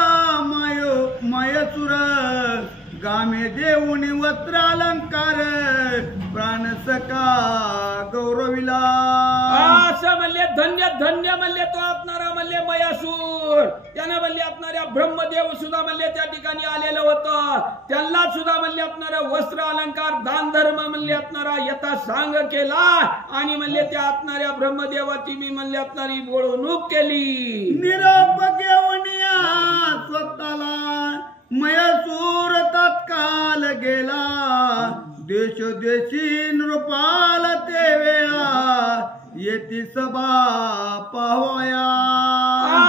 मायसुर गामे देऊन वस्त्रालंकार प्राण सका गौरविला. असं म्हणले धन्य धन्य म्हणले तो आपणारा म्हणले मयासूर त्यानं म्हणले असणाऱ्या ब्रह्मदेव सुद्धा म्हणले त्या ठिकाणी आलेलं होतं. त्यांना सुद्धा म्हणले असणारं वस्त्र अलंकार दान धर्म म्हणले असणारा यथा सांग केला आणि म्हणले त्या असणाऱ्या ब्रह्मदेवाची मी म्हणले असणारी बोलवणूक केली. निरोप घेऊन या स्वतःला मयसूर तत्काल गेला, देश देशी नृपाल ते वेळा येती सभा पाहाया.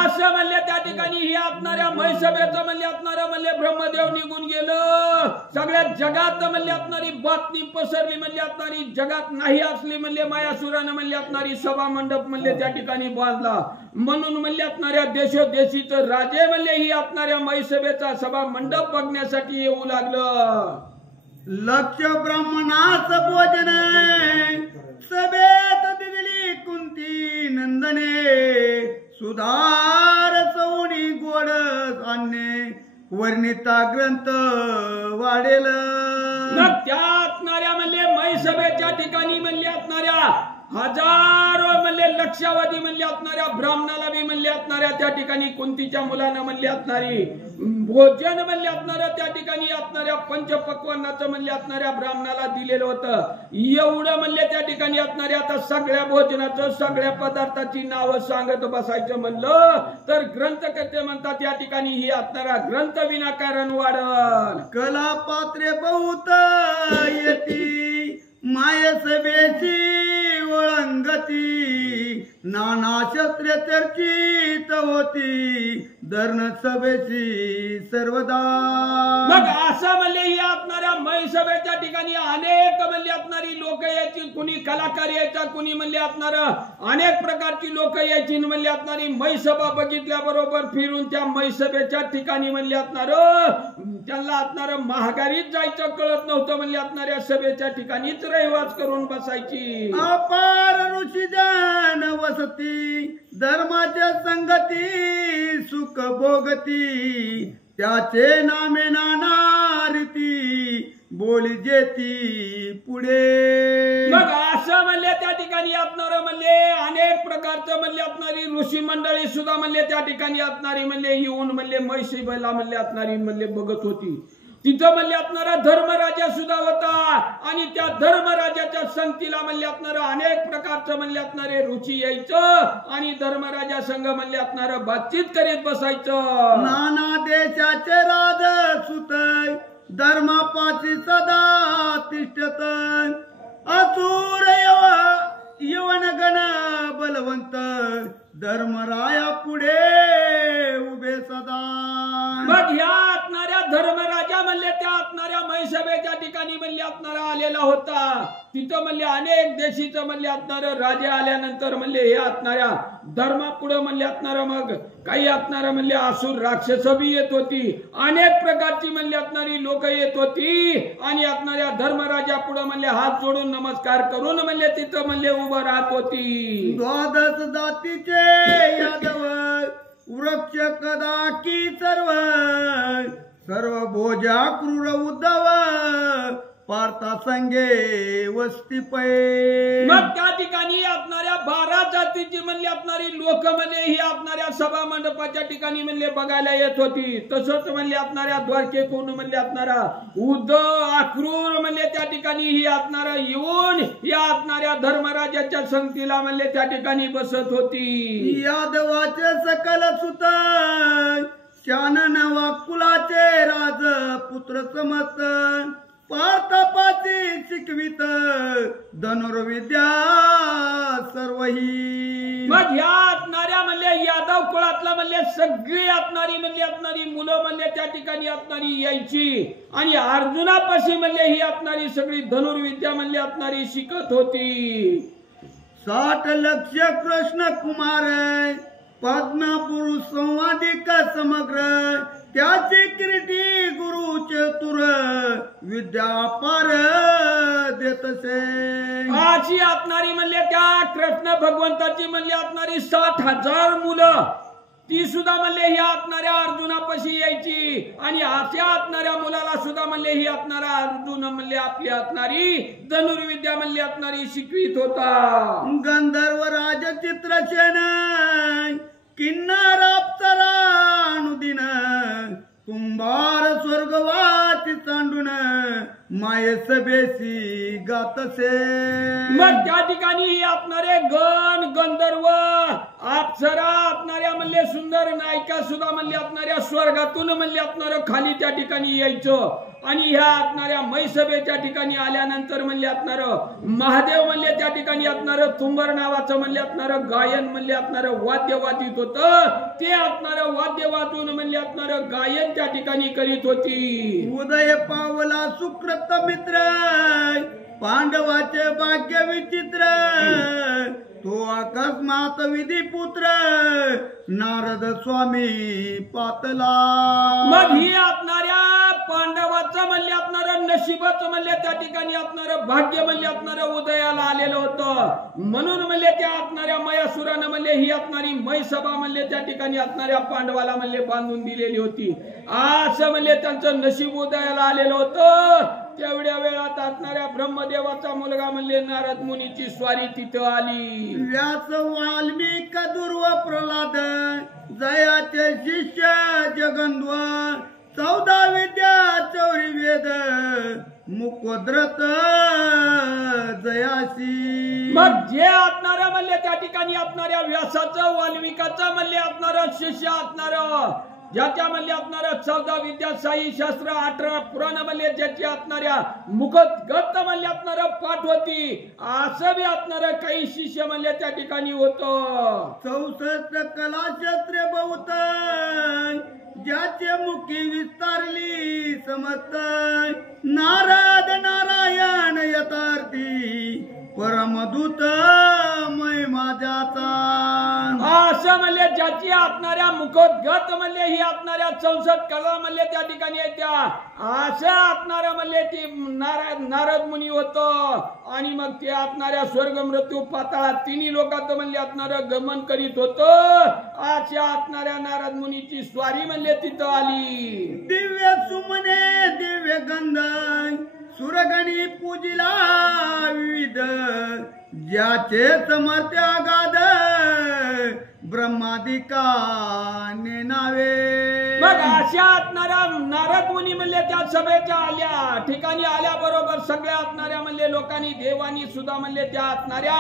असं म्हणले त्या ठिकाणी ही असणाऱ्या महिसभेचं म्हणले असणारं म्हणले ब्रह्मदेव निघून गेलं. सगळ्या जगात म्हणले असणारी बातमी पसरली म्हणले असणारी जगात नाही असली म्हणले मायासुरानं म्हणले असणारी सभा मंडप म्हणले त्या ठिकाणी बांधला. म्हणून म्हणले असणाऱ्या देशोदेशीचं राजे म्हणले ही असणाऱ्या महिसभेचा सभा मंडप बघण्यासाठी येऊ लागलं. लक्ष ब्राह्मणाच भोजन सभेत दिली कुंती नंदने, सुधार सौनी गोड अन्ने वर्णिता ग्रंथ वाढेल. मग त्या असणाऱ्या म्हणले महिसभेच्या ठिकाणी म्हणले असणाऱ्या हजारो म्हणले लक्षावधी म्हणले असणाऱ्या ब्राह्मणाला बी म्हणले असणाऱ्या त्या ठिकाणी कुंतीच्या मुलानं म्हणले असणारी भोजन म्हणले असणाऱ्या त्या ठिकाणी असणाऱ्या पंचपक्वान्नाचं म्हणले असणाऱ्या ब्राह्मणाला दिलेलं होतं. एवढं म्हणले त्या ठिकाणी असणाऱ्या आता सगळ्या भोजनाचं सगळ्या पदार्थाची नावं सांगत बसायचं म्हणलं तर ग्रंथकर्ते म्हणतात या ठिकाणी ही असणारा ग्रंथ विनाकारण वाढल. कला पात्रे बहुत येती माय सभेची ओळंगती, नाना शस्त्रे चर्चित होती धर्ण सभेची सर्वदा. मग असं म्हणले ही असणाऱ्या महिसभेच्या ठिकाणी अनेक म्हणले असणारी लोक यायची, कुणी कलाकार यायचा, कुणी म्हणले असणार अनेक प्रकारची लोक यायची. म्हणले असणारी महिसभा बघितल्याबरोबर फिरून त्या महिसभेच्या ठिकाणी म्हणले असणार त्यांना असणार महागारीत जायचं कळत नव्हतं. म्हणले असणाऱ्या सभेच्या ठिकाणीच रहिवास करून बसायची. अपार ऋषी जन वसती धर्माच्या संगती सुख भोगती, त्याचे नामे नाना रीती बोली जेती पुढे. मग असं म्हणले त्या ठिकाणी असणार म्हणले अनेक प्रकारचं म्हणले असणारी ऋषी मंडळी सुद्धा म्हणले त्या ठिकाणी असणारी म्हणले येऊन म्हणले महिसभेला म्हणले असणारी म्हणले बघत होती. तिथं म्हणले असणारा धर्मराजा सुद्धा होता आणि त्या धर्मराजाच्या संगतीला म्हणले असणार अनेक प्रकारचं म्हणले असणारे रुची यायचं आणि धर्मराजा संघ म्हणले असणार बातचीत करीत बसायचं. नाना देशाचे राज सुत धर्मापाची सदा तिष्ठत, असुर यवन गण बलवंत धर्मराया पुढे उभे सदा. मग ह्या असणाऱ्या धर्मराजा म्हणले त्या असणाऱ्या महिसभेच्या ठिकाणी म्हणले असणारा आलेला होता. तिथं म्हणले अनेक देशीचं म्हणले असणार राजे आल्यानंतर म्हणले हे असणाऱ्या धर्मापुढे म्हणले असणार मग काही असणार म्हणले असुर राक्षस बी येत होती, अनेक प्रकारची म्हणले असणारी लोक येत होती आणि असणाऱ्या धर्मराजा पुढे म्हणले हात जोडून नमस्कार करून म्हणले तिथं म्हणले उभं राहत होती. द्वादश जातीचे यादव वृक्ष कदा की सर्व भोजा क्रूर उद्धव पार्था संगे वस्ती पै. मग त्या ठिकाणी असणाऱ्या 12 जातीची म्हणले असणारी लोक म्हणले ही असणाऱ्या सभा मंडपाच्या ठिकाणी म्हणले बघायला येत होती. तसंच म्हणले असणाऱ्या द्वारके कोण म्हणले असणारा उद्धव अक्रूर म्हणले त्या ठिकाणी ही असणारा येऊन या असणाऱ्या धर्मराजाच्या संगतीला म्हणले त्या ठिकाणी बसत होती. यादवाचे सकल सुत शानन वाकुलाचे राज पुत्र समत, पार्थापाची शिकवित धनुर्विद्या सर्वही. मग ह्या असणाऱ्या म्हणले यादव कुळातला म्हणले सगळी असणारी म्हणले असणारी मुलं म्हणले त्या ठिकाणी असणारी यायची आणि अर्जुनापाशी म्हणले ही असणारी सगळी धनुर्विद्या म्हणले असणारी शिकत होती. 60 लक्ष कृष्ण कुमार पद्म पुरुष संवादिक समग्र, त्याची कीर्ती गुरु चतुर विद्या पार देतसे. अशी असणारी म्हणले त्या कृष्ण भगवंताची म्हणले असणारी 60,000 मुलं ती सुद्धा म्हणले ही असणाऱ्या अर्जुनापाशी यायची आणि अशा असणाऱ्या मुलाला सुद्धा म्हणले ही असणारा अर्जुन म्हणले आपली असणारी धनुर्विद्या म्हणले असणारी शिकवित होता. गंधर्व राज चित्रसेन किन्नर अप्सरा मायस बेसी गातसे. मग त्या ठिकाणी असणारे गण गंधर्व अप्सरा असणाऱ्या म्हणले सुंदर नायिका सुद्धा म्हणले असणाऱ्या स्वर्गातून म्हणले असणार खाली त्या ठिकाणी यायचं. आणि ह्या असणाऱ्या मैसभेच्या ठिकाणी आल्यानंतर म्हणले असणार महादेव म्हणले त्या ठिकाणी असणार तुंबर नावाचं म्हणले असणार गायन म्हणले असणार वाद्य वाजित होतं. ते असणार वाद्य वाजून म्हणले असणार गायन त्या ठिकाणी करीत होती. उदय पावला सुकृत मित्र पांडवाचे भाग्य विचित्र. तो अकस्मात विधी पुत्र नारद स्वामी पातला. मग ही असणाऱ्या पांडवाचं म्हणले असणार नशिबाचं म्हणले त्या ठिकाणी असणार भाग्य म्हणले असणार उदयाला आलेलं होतं. म्हणून म्हणले त्या असणाऱ्या मयासुरानं म्हणले ही असणारी मैसभा म्हणले त्या ठिकाणी असणाऱ्या पांडवाला म्हणले बांधून दिलेली होती. असं म्हणले त्यांचं नशीब उदयाला आलेलं होतं. तेवढ्या वेळात असणाऱ्या ब्रह्मदेवाचा मुलगा म्हणले नारद मुनीची स्वारी तिथं आली. व्यास वाल्मिक दुर्व प्रल्हाद जयाचे शिष्य जगन्व 14 विद्या 4 वेद मुकोद्रत जयासी. मग जे असणाऱ्या म्हणले त्या ठिकाणी असणाऱ्या व्यासाचं वाल्मिकाचं म्हणले असणार शिष्य असणार ज्याच्या म्हणले असणाऱ्या 14 विद्या 6 शास्त्र 18 पुराण म्हणले ज्याची असणाऱ्या मुखगत म्हणले असणार पाठ होती. असं बी असणार काही शिष्य म्हणले त्या ठिकाणी होतं. 64 कला शस्त्रे बहुत ज्याचे मुखी विस्तारली समस्त. नारद नारायण यथार्थी परमदूत महिमा ज्याचा. असं म्हणले ज्याची असणाऱ्या मुखोद्गत म्हणले ही असणाऱ्या 64 कला म्हणले त्या ठिकाणी येत्या. असं असणाऱ्या म्हणले ती नारद मुनी होतो. आणि मग ते असणाऱ्या स्वर्ग मृत्यू पाताळात तिन्ही लोकात म्हणले असणार गमन करीत होतो. अशा असणाऱ्या नारद मुनीची स्वारी म्हणले तिथं आली. दिव्य सुमने दिव्य गंध सुरगणी पूजिला विविध ज्याचे समर्थ अगाध ब्रह्मादिकाने नावे. मग अशा असणाऱ्या नारद मुनी म्हणले त्या सभेच्या आल्या ठिकाणी आल्याबरोबर सगळ्या असणाऱ्या म्हणले लोकांनी देवानी सुद्धा म्हणले त्या असणाऱ्या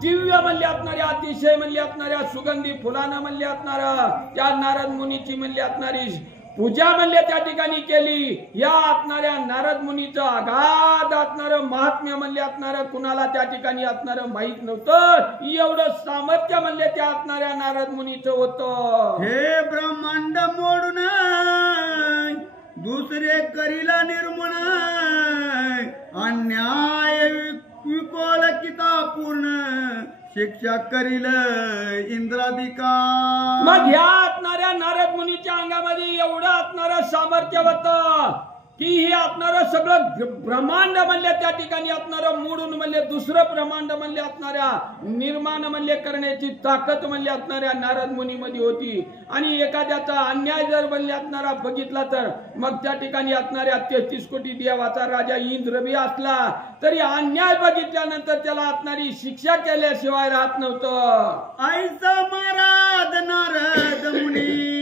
दिव्य म्हणले असणाऱ्या अतिशय म्हणले असणाऱ्या सुगंधी फुलानं म्हणले असणारा त्या नारद मुनीची म्हणले असणारी पूजा म्हणले त्या ठिकाणी केली. या असणाऱ्या नारद मुनीचं अगाध असणार महात्म्य म्हणले असणार कुणाला त्या ठिकाणी असणार माहित नव्हतं. एवढं सामर्थ्य म्हणले त्या असणाऱ्या नारद मुनीचं होतं. हे ब्रह्मांड मोडून दुसरे करीला निर्मूळ अन्याय विकोल किता पूर्ण शिक्षा करील इंद्रादिका. मग ह्या असणाऱ्या नारद मुनीच्या अंगामध्ये एवढं असणारं सामर्थ्य होतं की हे असणारं सगळं ब्रह्मांड म्हणले त्या ठिकाणी असणारं मोडून म्हणले दुसरं ब्रह्मांड म्हणले असणाऱ्या निर्माण म्हणले करण्याची ताकद म्हणले असणाऱ्या नारद मुनीमध्ये होती. आणि एखाद्याचा अन्याय जर म्हणले असणारा बघितला तर मग त्या ठिकाणी असणाऱ्या 33 कोटी देवाचा राजा इंद्र बी असला तरी अन्याय बघितल्यानंतर त्याला असणारी शिक्षा केल्याशिवाय राहत नव्हतं. ऐसा महाराज नारद मुनी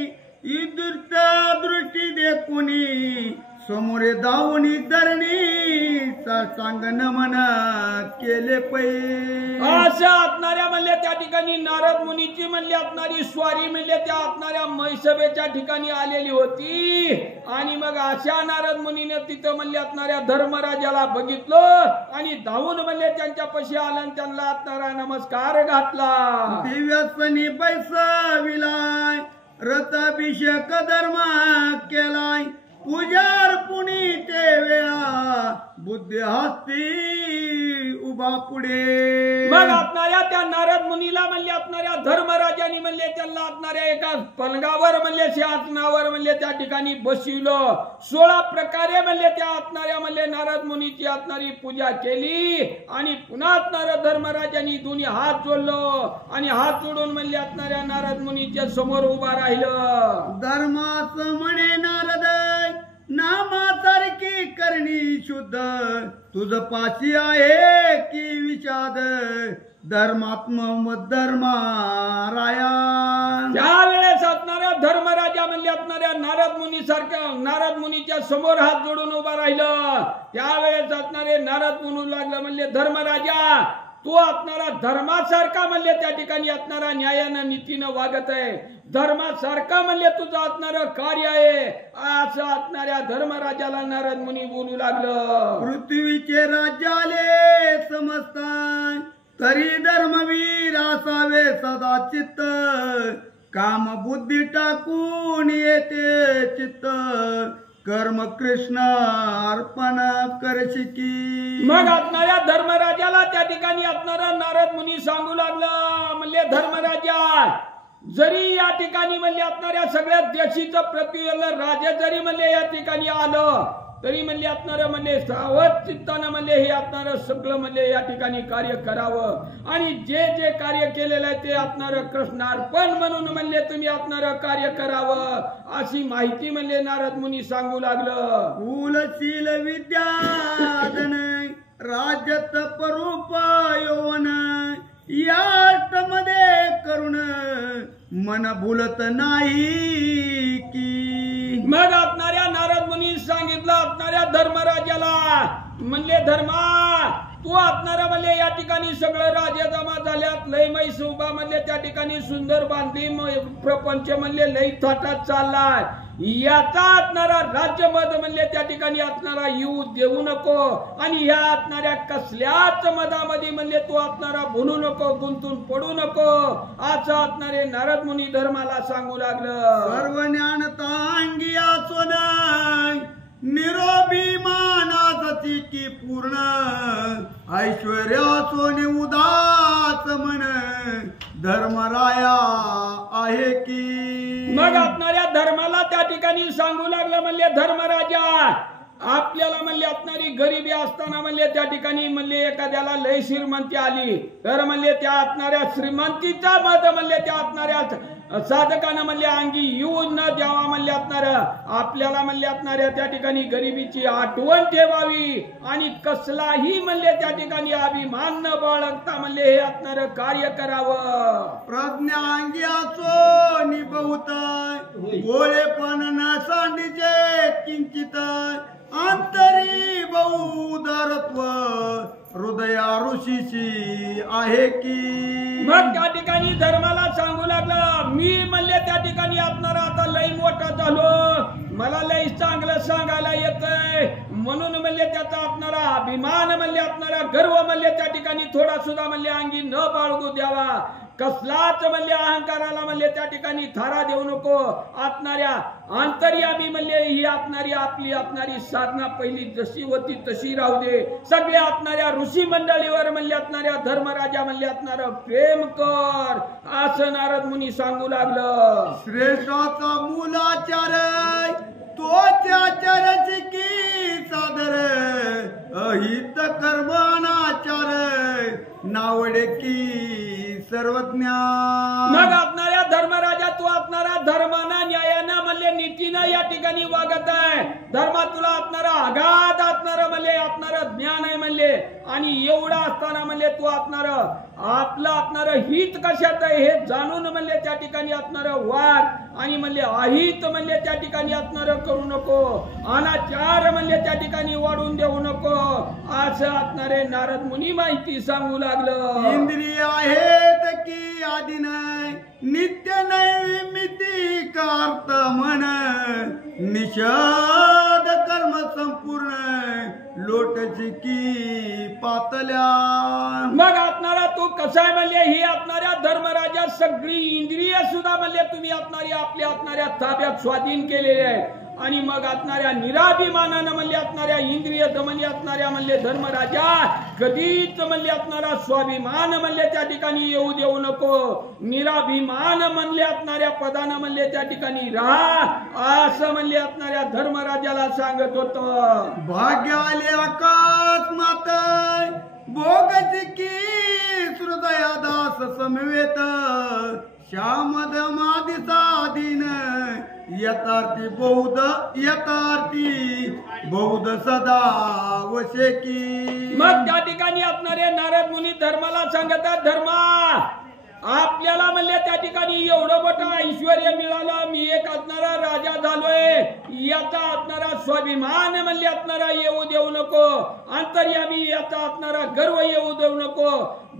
दृष्टी देखुनी समोरे दावणी धरणी सांगण म्हणत केले पै. अशा असणाऱ्या म्हणले त्या ठिकाणी नारद मुनीची म्हणले असणारी स्वारी म्हणले त्या असणाऱ्या मैसभेच्या ठिकाणी आलेली होती. आणि मग अशा नारद मुनीने तिथं म्हणले असणाऱ्या धर्मराजाला बघितलं आणि धावून म्हणले त्यांच्यापाशी आला आणि त्यांना असणारा नमस्कार घातला. दिव्यसनी बैसविलाय रथाभिषेक धर्म केलाय पूजार पुनी ते वेळा बुद्धी हस्ती उभा पुढे. मग असणाऱ्या त्या नारद मुनीला म्हणले असणाऱ्या धर्मराजानी म्हणले त्यांना असणाऱ्या एका पलंगावर म्हणले सिंहासनावर म्हणले त्या ठिकाणी बसविलं. 16 प्रकारे म्हणले त्या असणाऱ्या म्हणले नारद मुनीची असणारी पूजा केली. आणि पुन्हा असणाऱ्या धर्मराजानी दोन्ही हात जोडलं आणि हात जोडून म्हणले असणाऱ्या नारद मुनीच्या समोर उभा राहिलं. धर्माच म्हणे नारद नामासारखी करणी शुद्ध तुझ पाशी आहे की विषाद धर्मात्म धर्मा राया. त्यावेळेस असणाऱ्या धर्मराजा म्हणले असणाऱ्या नारद मुनीच्या समोर हात जोडून उभा राहिलं. त्यावेळेस असणारे नारद म्हणू लागलं, म्हणले धर्मराजा तू असणारा धर्मासारखा म्हणले त्या ठिकाणी असणारा न्यायानं नीतीनं वागत आहे, धर्मासारखा म्हणले तुझं असणारं कार्य आहे, असं असणाऱ्या धर्मराजाला नारद मुनी बोलू लागलं. पृथ्वीचे राज्याले समजता तरी धर्मवीर असावे सदा चित्त, काम बुद्धी टाकून येते चित्त, कर्म कृष्ण अर्पण करशिकी. मग असणाऱ्या धर्मराजाला त्या ठिकाणी असणारा नारद मुनी सांगू लागला, म्हणले धर्मराजा जरी या ठिकाणी म्हणले असणाऱ्या सगळ्या देशीचं प्रतिवेलं राजा जरी म्हणले या ठिकाणी आलं तरी म्हणले असणारं म्हणले सावध चित्तानं म्हणले हे असणारं सगळं म्हणले या ठिकाणी कार्य करावं आणि जे जे कार्य केलेलं आहे ते असणारं कृष्णार्पण म्हणून म्हणले तुम्ही असणारं कार्य करावं, अशी माहिती म्हणले नारद मुनी सांगू लागलं. कुलशील विद्याधन राज्य तपरूप यौवन, यात मध्ये करुण मन भूलत नाही की. मग असणाऱ्या नारद मुनी सांगितलं असणाऱ्या धर्मराजाला, म्हणले धर्मा तू असणारा म्हणले या ठिकाणी सगळं राजे जमा झाल्यात, लय मै शोभा म्हणले त्या ठिकाणी सुंदर बांधली, प्रपंच म्हणले लय थाटात चाललाय, याचा असणारा राज्य मध म्हणले त्या ठिकाणी असणारा येऊ देऊ नको आणि या असणाऱ्या कसल्याच मधामध्ये म्हणले तू असणारा बोलू नको, गुंतून पडू नको, असं असणारे नारद मुनी धर्माला सांगू लागलं. सर्व ज्ञानता अंगी असून निरोभिमानाची की पूर्ण, ऐश्वर्यासोने उदास मन धर्मराया आहे की. मग असणाऱ्या धर्माला त्या ठिकाणी सांगू लागलं, म्हणले धर्मराजा आपल्याला म्हणले असणारी गरिबी असताना म्हणले त्या ठिकाणी म्हणले एखाद्याला लय श्रीमंती आली तर म्हणले त्या असणाऱ्या श्रीमंतीचा मध म्हणले त्या असणाऱ्या साधकानं म्हणले अंगी येऊन न द्यावा, म्हणले असणार आपल्याला म्हणले असणाऱ्या त्या ठिकाणी गरिबीची आठवण ठेवावी आणि कसलाही म्हणले त्या ठिकाणी अभिमान न बाळगता म्हणले हे असणार कार्य करावं. प्रज्ञांगी असो निभवत भोळेपण न सांडीचे किंचित, अंतरी बहुदरत्व हृदया ऋषीची आहे की. मग त्या ठिकाणी धर्माला सांगू लागला, मी म्हणले त्या ठिकाणी असणार आता लई मोठा झालो, मला लई चांगलं सांगायला येतंय म्हणून म्हणले त्याचा असणारा अभिमान म्हणले असणारा गर्व म्हणले त्या ठिकाणी थोडा सुद्धा म्हणले अंगी न बाळगू द्यावा, कसलाच म्हणले अहंकाराला म्हणले त्या ठिकाणी थारा देऊ नको. असणाऱ्या अंतर्यामी म्हणले ही असणारी आपली असणारी साधना पहिली जशी होती तशी राहू दे, सगळ्या असणाऱ्या ऋषी मंडळीवर म्हणले असणाऱ्या धर्मराजा म्हणले असणार प्रेम कर, असं नारद मुनी सांगू लागलं. श्रेष्ठाचा मूलाचार तोच्याचारची की सादर, अहित कर्मणाचार नावडे की सर्वज्ञा. मग असणाऱ्या धर्मराजा तू असणारा धर्माना न्यायानं म्हणले नीतीनं या ठिकाणी वागत आहे, धर्मा तुला असणारा अगाध असणार म्हणले असणार ज्ञान आहे म्हणले आणि एवढा असताना म्हणले तू असणार आपलं असणार हित कशात आहे हे जाणून म्हणले त्या ठिकाणी असणार वाद आणि म्हणले अहित म्हणले त्या ठिकाणी असणार करू नको, अनाचार म्हणले त्या ठिकाणी वाढून देऊ नको, असं असणारे नारद मुनी माहिती सांगू लागलं. इंद्रिय आहेत की आदि नाही, नित्य नैमित्ती कार्त मन, निषाद कर्म संपूर्ण लोटची की पातल्या. मग असणारा तू कसाय म्हणले ही असणाऱ्या धर्मराजा सगळी इंद्रिय सुद्धा म्हणले तुम्ही असणारी आपल्या असणाऱ्या ताब्यात स्वाधीन केलेले आहे आणि मग असणाऱ्या निराभिमानानं म्हणले असणाऱ्या इंद्रिय दमनी असणाऱ्या म्हणले धर्मराजा कधीच म्हणले असणारा स्वाभिमान म्हणले त्या ठिकाणी येऊ देऊ नको, निराभिमान म्हणले असणाऱ्या पदानं म्हणले त्या ठिकाणी राहा, असं म्हणले असणाऱ्या धर्मराजाला सांगत होत. भाग्याले आकाश मात भोगची की हृदयादास समवेत, श्यामद मादिसा दिन यथार्थी बौद्ध सदा वशे की. मग त्या ठिकाणी असणारे नारद मुनी धर्माला सांगतात, धर्मा आपल्याला म्हणले त्या ठिकाणी एवढं मोठं ऐश्वर्य मिळालं, मी एक असणारा राजा याचा असणारा स्वाभिमान म्हणले असणारा येऊ देऊ नको, अंतर्यामी याचा असणारा गर्व येऊ देऊ नको,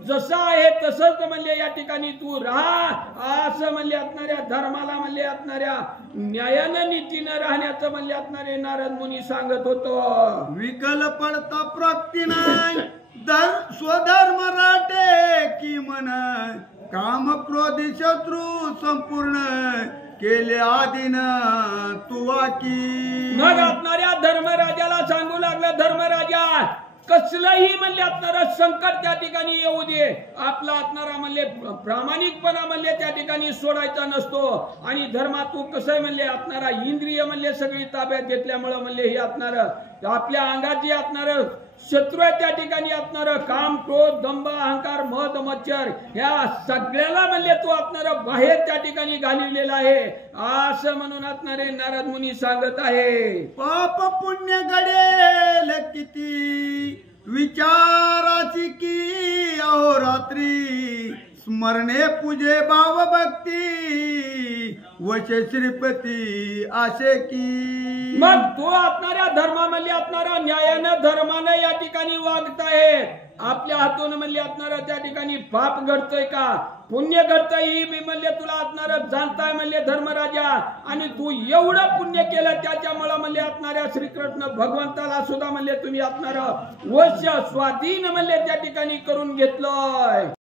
जसं आहे तसंच म्हणले या ठिकाणी तू राहा असं म्हणले असणाऱ्या धर्माला म्हणले असणाऱ्या न्यायानं नीतीनं राहण्याचं म्हणले असणारे नारद मुनी सांगत होतो. विकल पडता प्राप्ती नाही स्वधर्म राटे की मन, काम क्रोधी शत्रू संपूर्ण केले आदिन तुवा की. मग असणाऱ्या धर्मराजाला सांगू लागला, धर्मराजा कसलंही म्हणले असणारं संकट त्या ठिकाणी येऊ दे, आपला असणारा म्हणले प्रामाणिकपणा म्हणले त्या ठिकाणी सोडायचा नसतो. आणि धर्मात तू कसं म्हणले असणारा इंद्रिय म्हणले सगळी ताब्यात घेतल्यामुळे म्हणले हे असणार आपल्या अंगात जे असणार शत्रू आहे त्या ठिकाणी असणार काम क्रोध दंभ अहंकार मद मच्छर ह्या सगळ्याला म्हणले तू असणार बाहेर त्या ठिकाणी घालवलेला आहे असं म्हणून असणारे नारद मुनी सांगत आहे. पाप पुण्य घडेल किती विचाराची की अहोरात्री, स्मरणे पूजे भाव भक्ती वशे श्रीपती आशे की. मग तो असणाऱ्या धर्मामध्ये असणारा न्यायानं धर्मानं या ठिकाणी वागत आहे. आपल्या हातून म्हणले असणार त्या ठिकाणी पाप घडतोय का पुण्य घडतंय ही मी म्हणले तुला असणार जाणताय म्हणले धर्मराजा. आणि तू एवढं पुण्य केलं त्याच्यामुळे म्हणले असणाऱ्या श्रीकृष्ण भगवंताला सुद्धा म्हणले तुम्ही असणार वश स्वाधीन म्हणले त्या ठिकाणी करून घेतलंय.